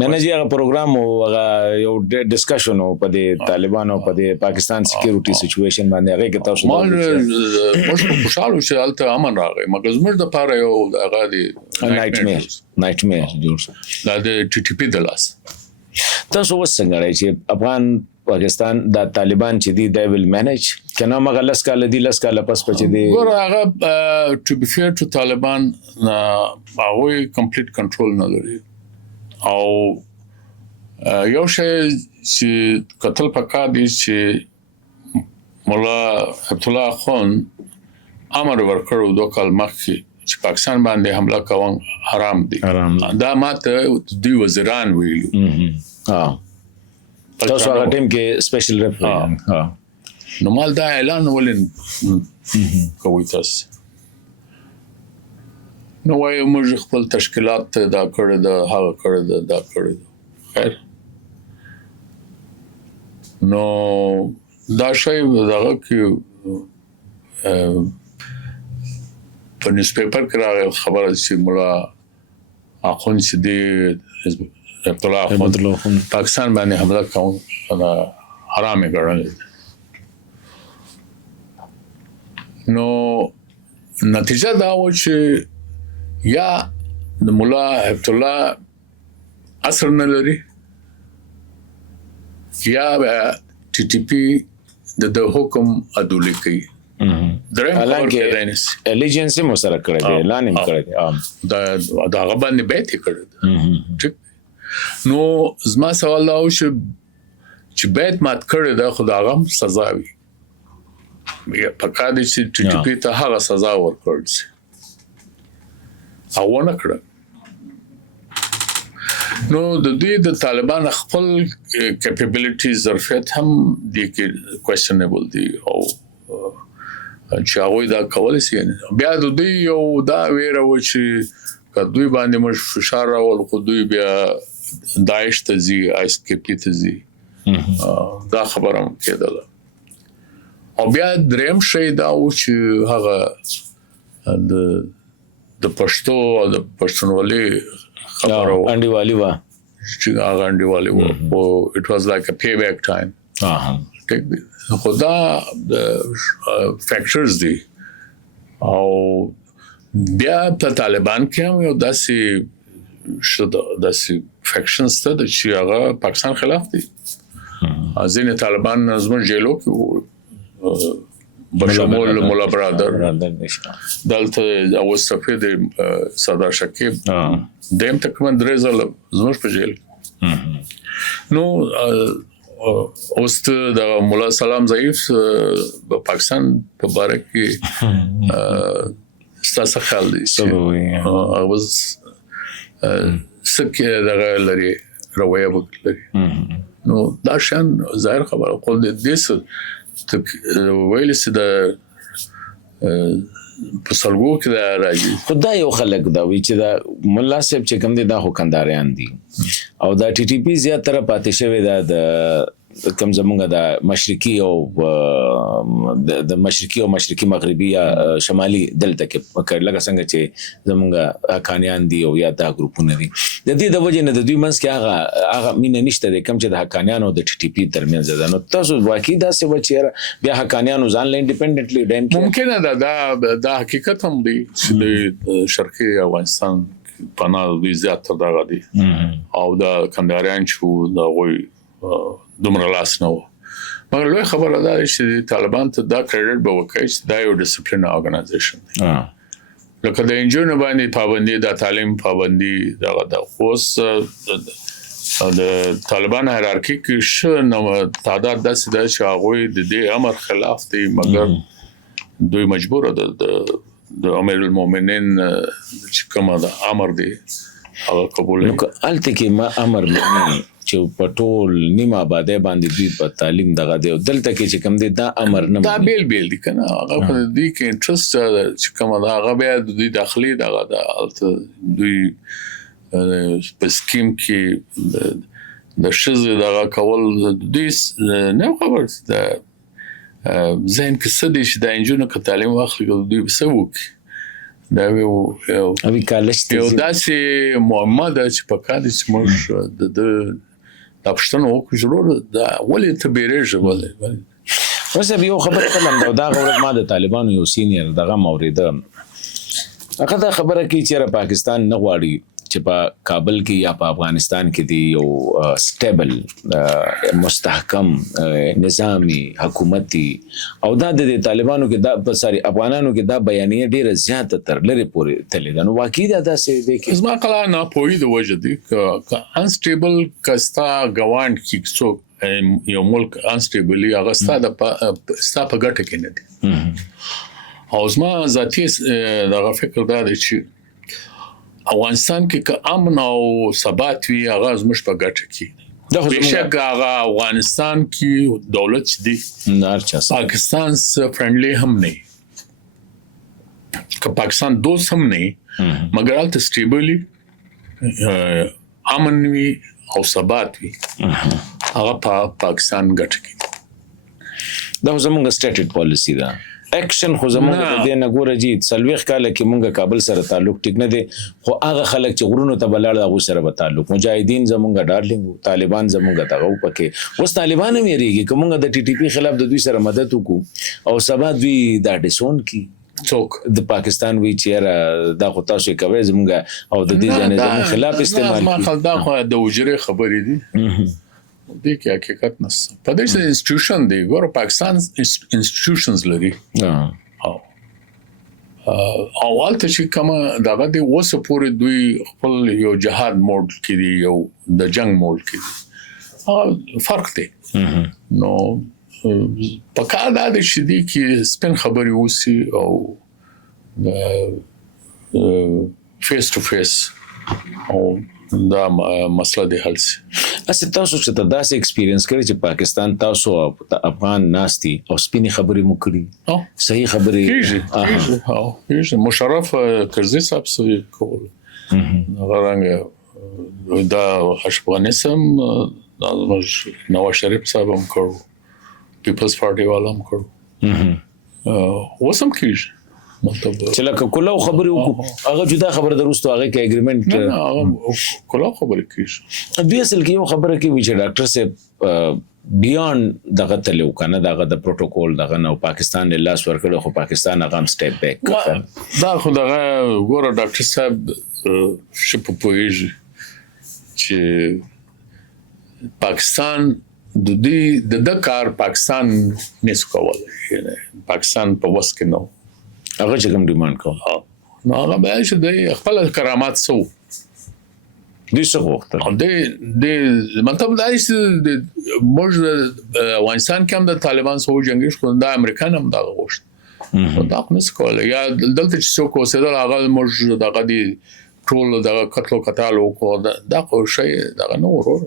نه جی هغه پروګرام او هغه یو ډسکشن او په د طالبانو په د پاکستان سکیورټي سچويشن باندې هغه کې تاسو موږ خوشاله شو الته امن راغی مګر زموږ د پاره یو هغه دی نایټمیر جوړ دا د ټي ټي پی د لاس تاسو وسنګ راځي چې افغان پاکستان د طالبان چې دی ول مینج کنه مغلس کال دی لس کال پس پچ دی ګور هغه ټو بی فیر ټو طالبان هغه کمپلیټ کنټرول نه لري او یو شی چې قتل پکا دي چې مولا عبد الله خان امر ورکړو دوه کال مخکې چې پاکستان باندې حمله کوم حرام دي دا ماته دوی وزیران ویلو تاسو هغه ټیم کې سپیشل ریپرزنټ نو مال دا اعلان ولین کوي تاسو نو وایو موږ خپل تشکیلات ته دا کړی دا هغه کړی دا کړی خیر نو دا شی دغه کې په نیوز پیپر کې راغلی خبره چې مولا اخوند چې دی عبد الله خان پاکستان باندې حمله کوم دا حرام ګڼل نو نتیجه دا و چې یا د مولا عبد الله اثر نه لري یا ټي ټي پی د حکم عدالت کوي درېم کې الیجنس مو سره کړی دی اعلان یې کړی دی دا غبن بیت کړی ټیک نو زما سوال دا و چې بیت مات کړی دا خداغم سزا وي یا پکا دي چې ټي ټي پی ته هغه سزا ورکړل شي او ونه کړ نو د دې د طالبان خپل کیپابیلیټي ظرفیت هم د کوېسچنبل دي او چې هغه دا کولای شي بیا د دوی یو دا ویره و چې کدوې باندې مش فشار راول خو دوی بیا داعش ته زی اس کې پی ته زی دا خبره کېدله او بیا دریم شی دا و چې هغه د پښتو او د پښتونولي خبرو انډیوالي وا چې هغه انډیوالي و او it was like a payback time خدا د فیکچرز دي او بیا په طالبان کې هم یو داسې فیکشنز ته چې هغه پاکستان خلاف دي ځینې طالبان زموږ جیلو کې بشمول مولا برادر دلته او سفید سردار شکیب دیم تقریبا 3 ځله زموږ په جیل نو اوست د مولا سلام ضعیف په پاکستان په باره کې ستاسو خیال دي هغه سکه دغه لري روایه وکړي نو دا شان ظاهر خبره خپل د دې ویل سي د په سلګو کې راځي خدای یو خلک دا وی چې دا مولا صاحب چې کوم دي دا حکمداران دي او دا ټي ټي پی زیاتره پاتې شوی دا د کم زمونږ د مشرقي او د مشرقي او مشرقي مغربي یا شمالي دلته کې لکه څنګه چې زمونږ حقانیان دي او یا دا ګروپونه دي د دې د وجې نه د دوی منځ کې هغه مینه نشته د کم چې د حقانیان او د ټي ټي پی ترمنځ ده نو تاسو واقعي داسې و چې بیا حقانیانو ځان له انډیپندنټلی ډایم ممکنه دا حقیقت هم دی چې د شرقي افغانستان پناه دوی زیاتره دغه دي او د کندهاریان چې دا غوي دومره لاس نه و مګر لوی خبره ده چې طالبان ته دا کریډټ به وکړي چې دا یو ډیسپلین ارګنایزیشن دی لکه د انجونو باندې پابندي د تعلیم پابندي دغه د اوس د طالبان هایرارکی کې نو تعداد داسې ده چې هغه د دې امر خلاف دي مګر دوی مجبور ده د امیر المؤمنین چې کومه د امر دی هغه قبول نو الته کې ما امر چې په ټول نیمه آباده باندې دوی په تعلیم دغه دی دلته کې چې کوم دی دا امر نه دا بیل دي کنه هغه په دې کې انټرست چې کومه دا هغه بیا د داخلي دغه د دوی په سکیم کې د شزه دغه کول دوی نه خبر ده زين کسدي چې د انجونو ک تعلیم واخلي دوی بسوک دا یو ابي کالج یو داسې محمد چې په کار چې موږ د پښتنو وکړو دا ولې ته بیرېږه ولې اوس به یو خبر کلم دا غوړ ما د طالبانو یو سینیئر دغه مورید هغه دا خبره کوي چې پاکستان نه غواړي چې په کابل کې یا په افغانستان کې دی یو سټیبل مستحکم نظامی حکومتي او دا د طالبانو کې دا بساري افغانانو کې دا بیانیه ډیره زیاته تر لري پورې تللی دا نو واقعي دا داسې دی کې زما کله نه پوي د وجه دی ک انسټیبل کستا غواند کې څوک یو ملک انسټیبلی هغه ستاسو په ګټه کې نه دی او زما ذاتي دغه فکر دا دی چې افغانستان کې که امن او ثبات وي هغه زموږ په ګټه کې دا بشک هغه افغانستان کې دولت دی پاکستان فرندلی هم نه که پاکستان دوست هم نه مګر الته سټیبلی امن وي او ثبات وي هغه په پاکستان ګټه کې دا زموږ سټیټډ پالیسی ده اکشن خو زموږ د دې نه ګوره جی سلويخ کاله کې مونږه کابل سره تعلق ټیک نه دی خو هغه خلک چې غرونو ته بلړ دغه سره به تعلق مجاهدین زموږه ډارلینګ طالبان زموږه دغه پکې اوس طالبان هم یریږي کومه د ټي ټي پی خلاف د دوی سره مدد وکړو او سبا دوی دا ډیسون کی څوک د پاکستان وی چیرې دا خو تاسو کوي زموږه او د دې ځنه زموږ خلاف استعمال ما خل دا خو د وجره خبرې دي دې کې حقیقت نشته په دې چې انسټیټیوشن دی ګور پاکستان انسټیټیوشنز لري او البته چې کومه دغه دی وسه پورې دوی خپل یو جهاد موډ کې دی یو د جنگ موډ کې دی فرق دی نو په کار دا دی چې دی کې سپین خبري وسی او فیس ټو فیس او دا مسله دی حل سي اسه تاسو چې تاسو ایکسپیرینس کړی چې پاکستان تاسو افغان ناشتي او سپینې خبرې مو کړی صحیح خبرې کیږي مشرف کرزي صاحب سوي کول غرانګ دا افغانستان نواز شریف صاحب هم کړو پیپلز پارټي والا هم کړو وسم کیږي چې لکه کله خبرې وکړو هغه جدا خبره دروستو هغه کې اګریمنت کله خبرې کیږي د اصل کې یو خبره کې وی چې ډاکټر صاحب بیان دغه تلو کنه دغه د پروتوکول دغه نو پاکستان له لاس ورکړو خو پاکستان هغه سټیپ بیک دا خو دغه ګوره ډاکټر صاحب شپ پوهیږي چې پاکستان د دې د کار پاکستان نس کول پاکستان په وس کې نو هغه چې کوم ډیماند کوم نو هغه به چې د خپل کرامات سو دي څه وخت د مطلب دا چې موږ افغانستان کې هم د طالبان سره جنگیش کوو د امریکا هم دا غوښت دا نه څه یا دلته چې څوک اوسېدل هغه موږ دغه دي ټول دغه قتل او قتال او دا خو شي دغه نو ورور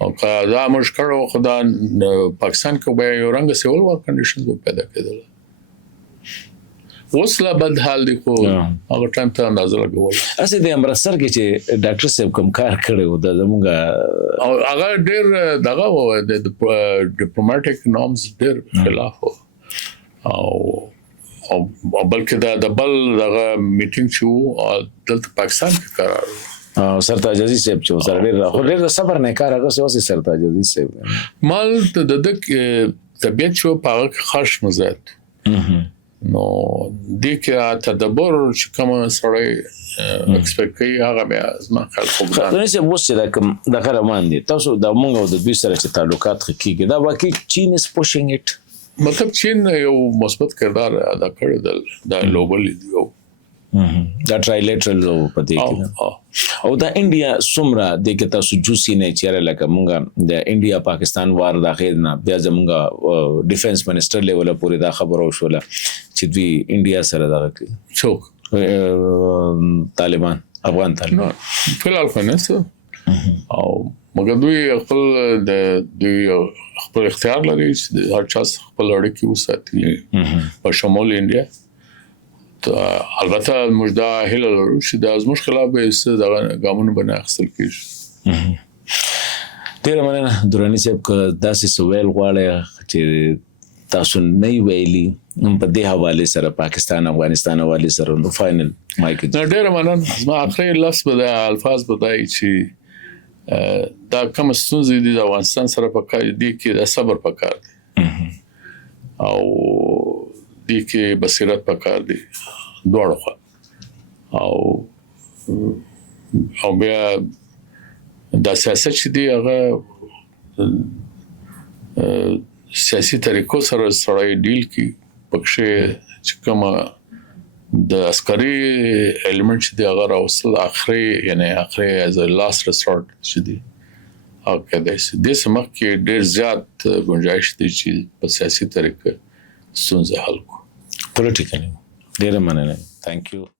او دا موږ کړو خدای پاکستان کې به یو رنګ سیول ور کنډیشنز پیدا کېدل وسله بد حال دی خو هغه ټایم ته اندازه لګول اسې د امرسر کې چې ډاکټر صاحب کوم کار کړو د زموږه او هغه ډېر دغه و د ډیپلوماټیک نورمز ډېر خلاف او بلکې د بل دغه میټینګ شو دلته پاکستان کې قرار سرتاج عزیز صاحب چې سره ډېر صبر نه کار هغه څه سرتاج عزیز صاحب مال د طبيعت شو په خاص مزات نو دې کې تدبر چې کوم سره ایکسپیکټ کوي هغه بیا زما خلک وګورم نو څه وڅ د غرمان دي تاسو د موږ او د دوی سره چې تعلقات کیږي دا واقعي چین is pushing it مطلب چین یو مثبت کردار ادا کړی د لوبل دی دا ټرایلیټرل په دې کې او دا انډیا سمرا د کې تاسو جوسي نه چیرې لکه مونږه د انډیا پاکستان وار د غیر نه بیا زمونږه ډیفنس منسٹر لیول پورې دا خبرو شوله چې دوی انډیا سره دغه کوي څوک طالبان افغان طالبان فلال فنس او مګر دوی خپل اختیار لري چې هر چا خپل اړیکې وساتي په شمول انډیا البته موږ دا هیله لرو چې د ازموش خلاف به څه د ګامونو باندې اخیستل کیږي. ډیره مننه دراني صاحب که داسې سوال غواړئ چې تاسو نه ویلي په دې حواله سره پاکستان افغانستان حواله سره نو فائنل مایک ډیره مننه. زما اخري لفظ به د الفاظ بدای چې دا کوم ستونزې د افغانستان سره په کار دي کې د صبر په کار دي او دي کې بصیرت په کار دي دواړو خوا او بیا د سیاست چې دی هغه سیاسي طریقو سره سره ډیل کی پکشه چې کوم د عسکري ایلیمنٹ چې دی هغه راوصل اخري یعنی اخري از لاست ریسورټ چې دی او کله د سمک کې ډیر زیات گنجائش دي چې په سیاسي طریقه ستونزه حل کو پولیټیکلی ډیره مننه. ثانک یو.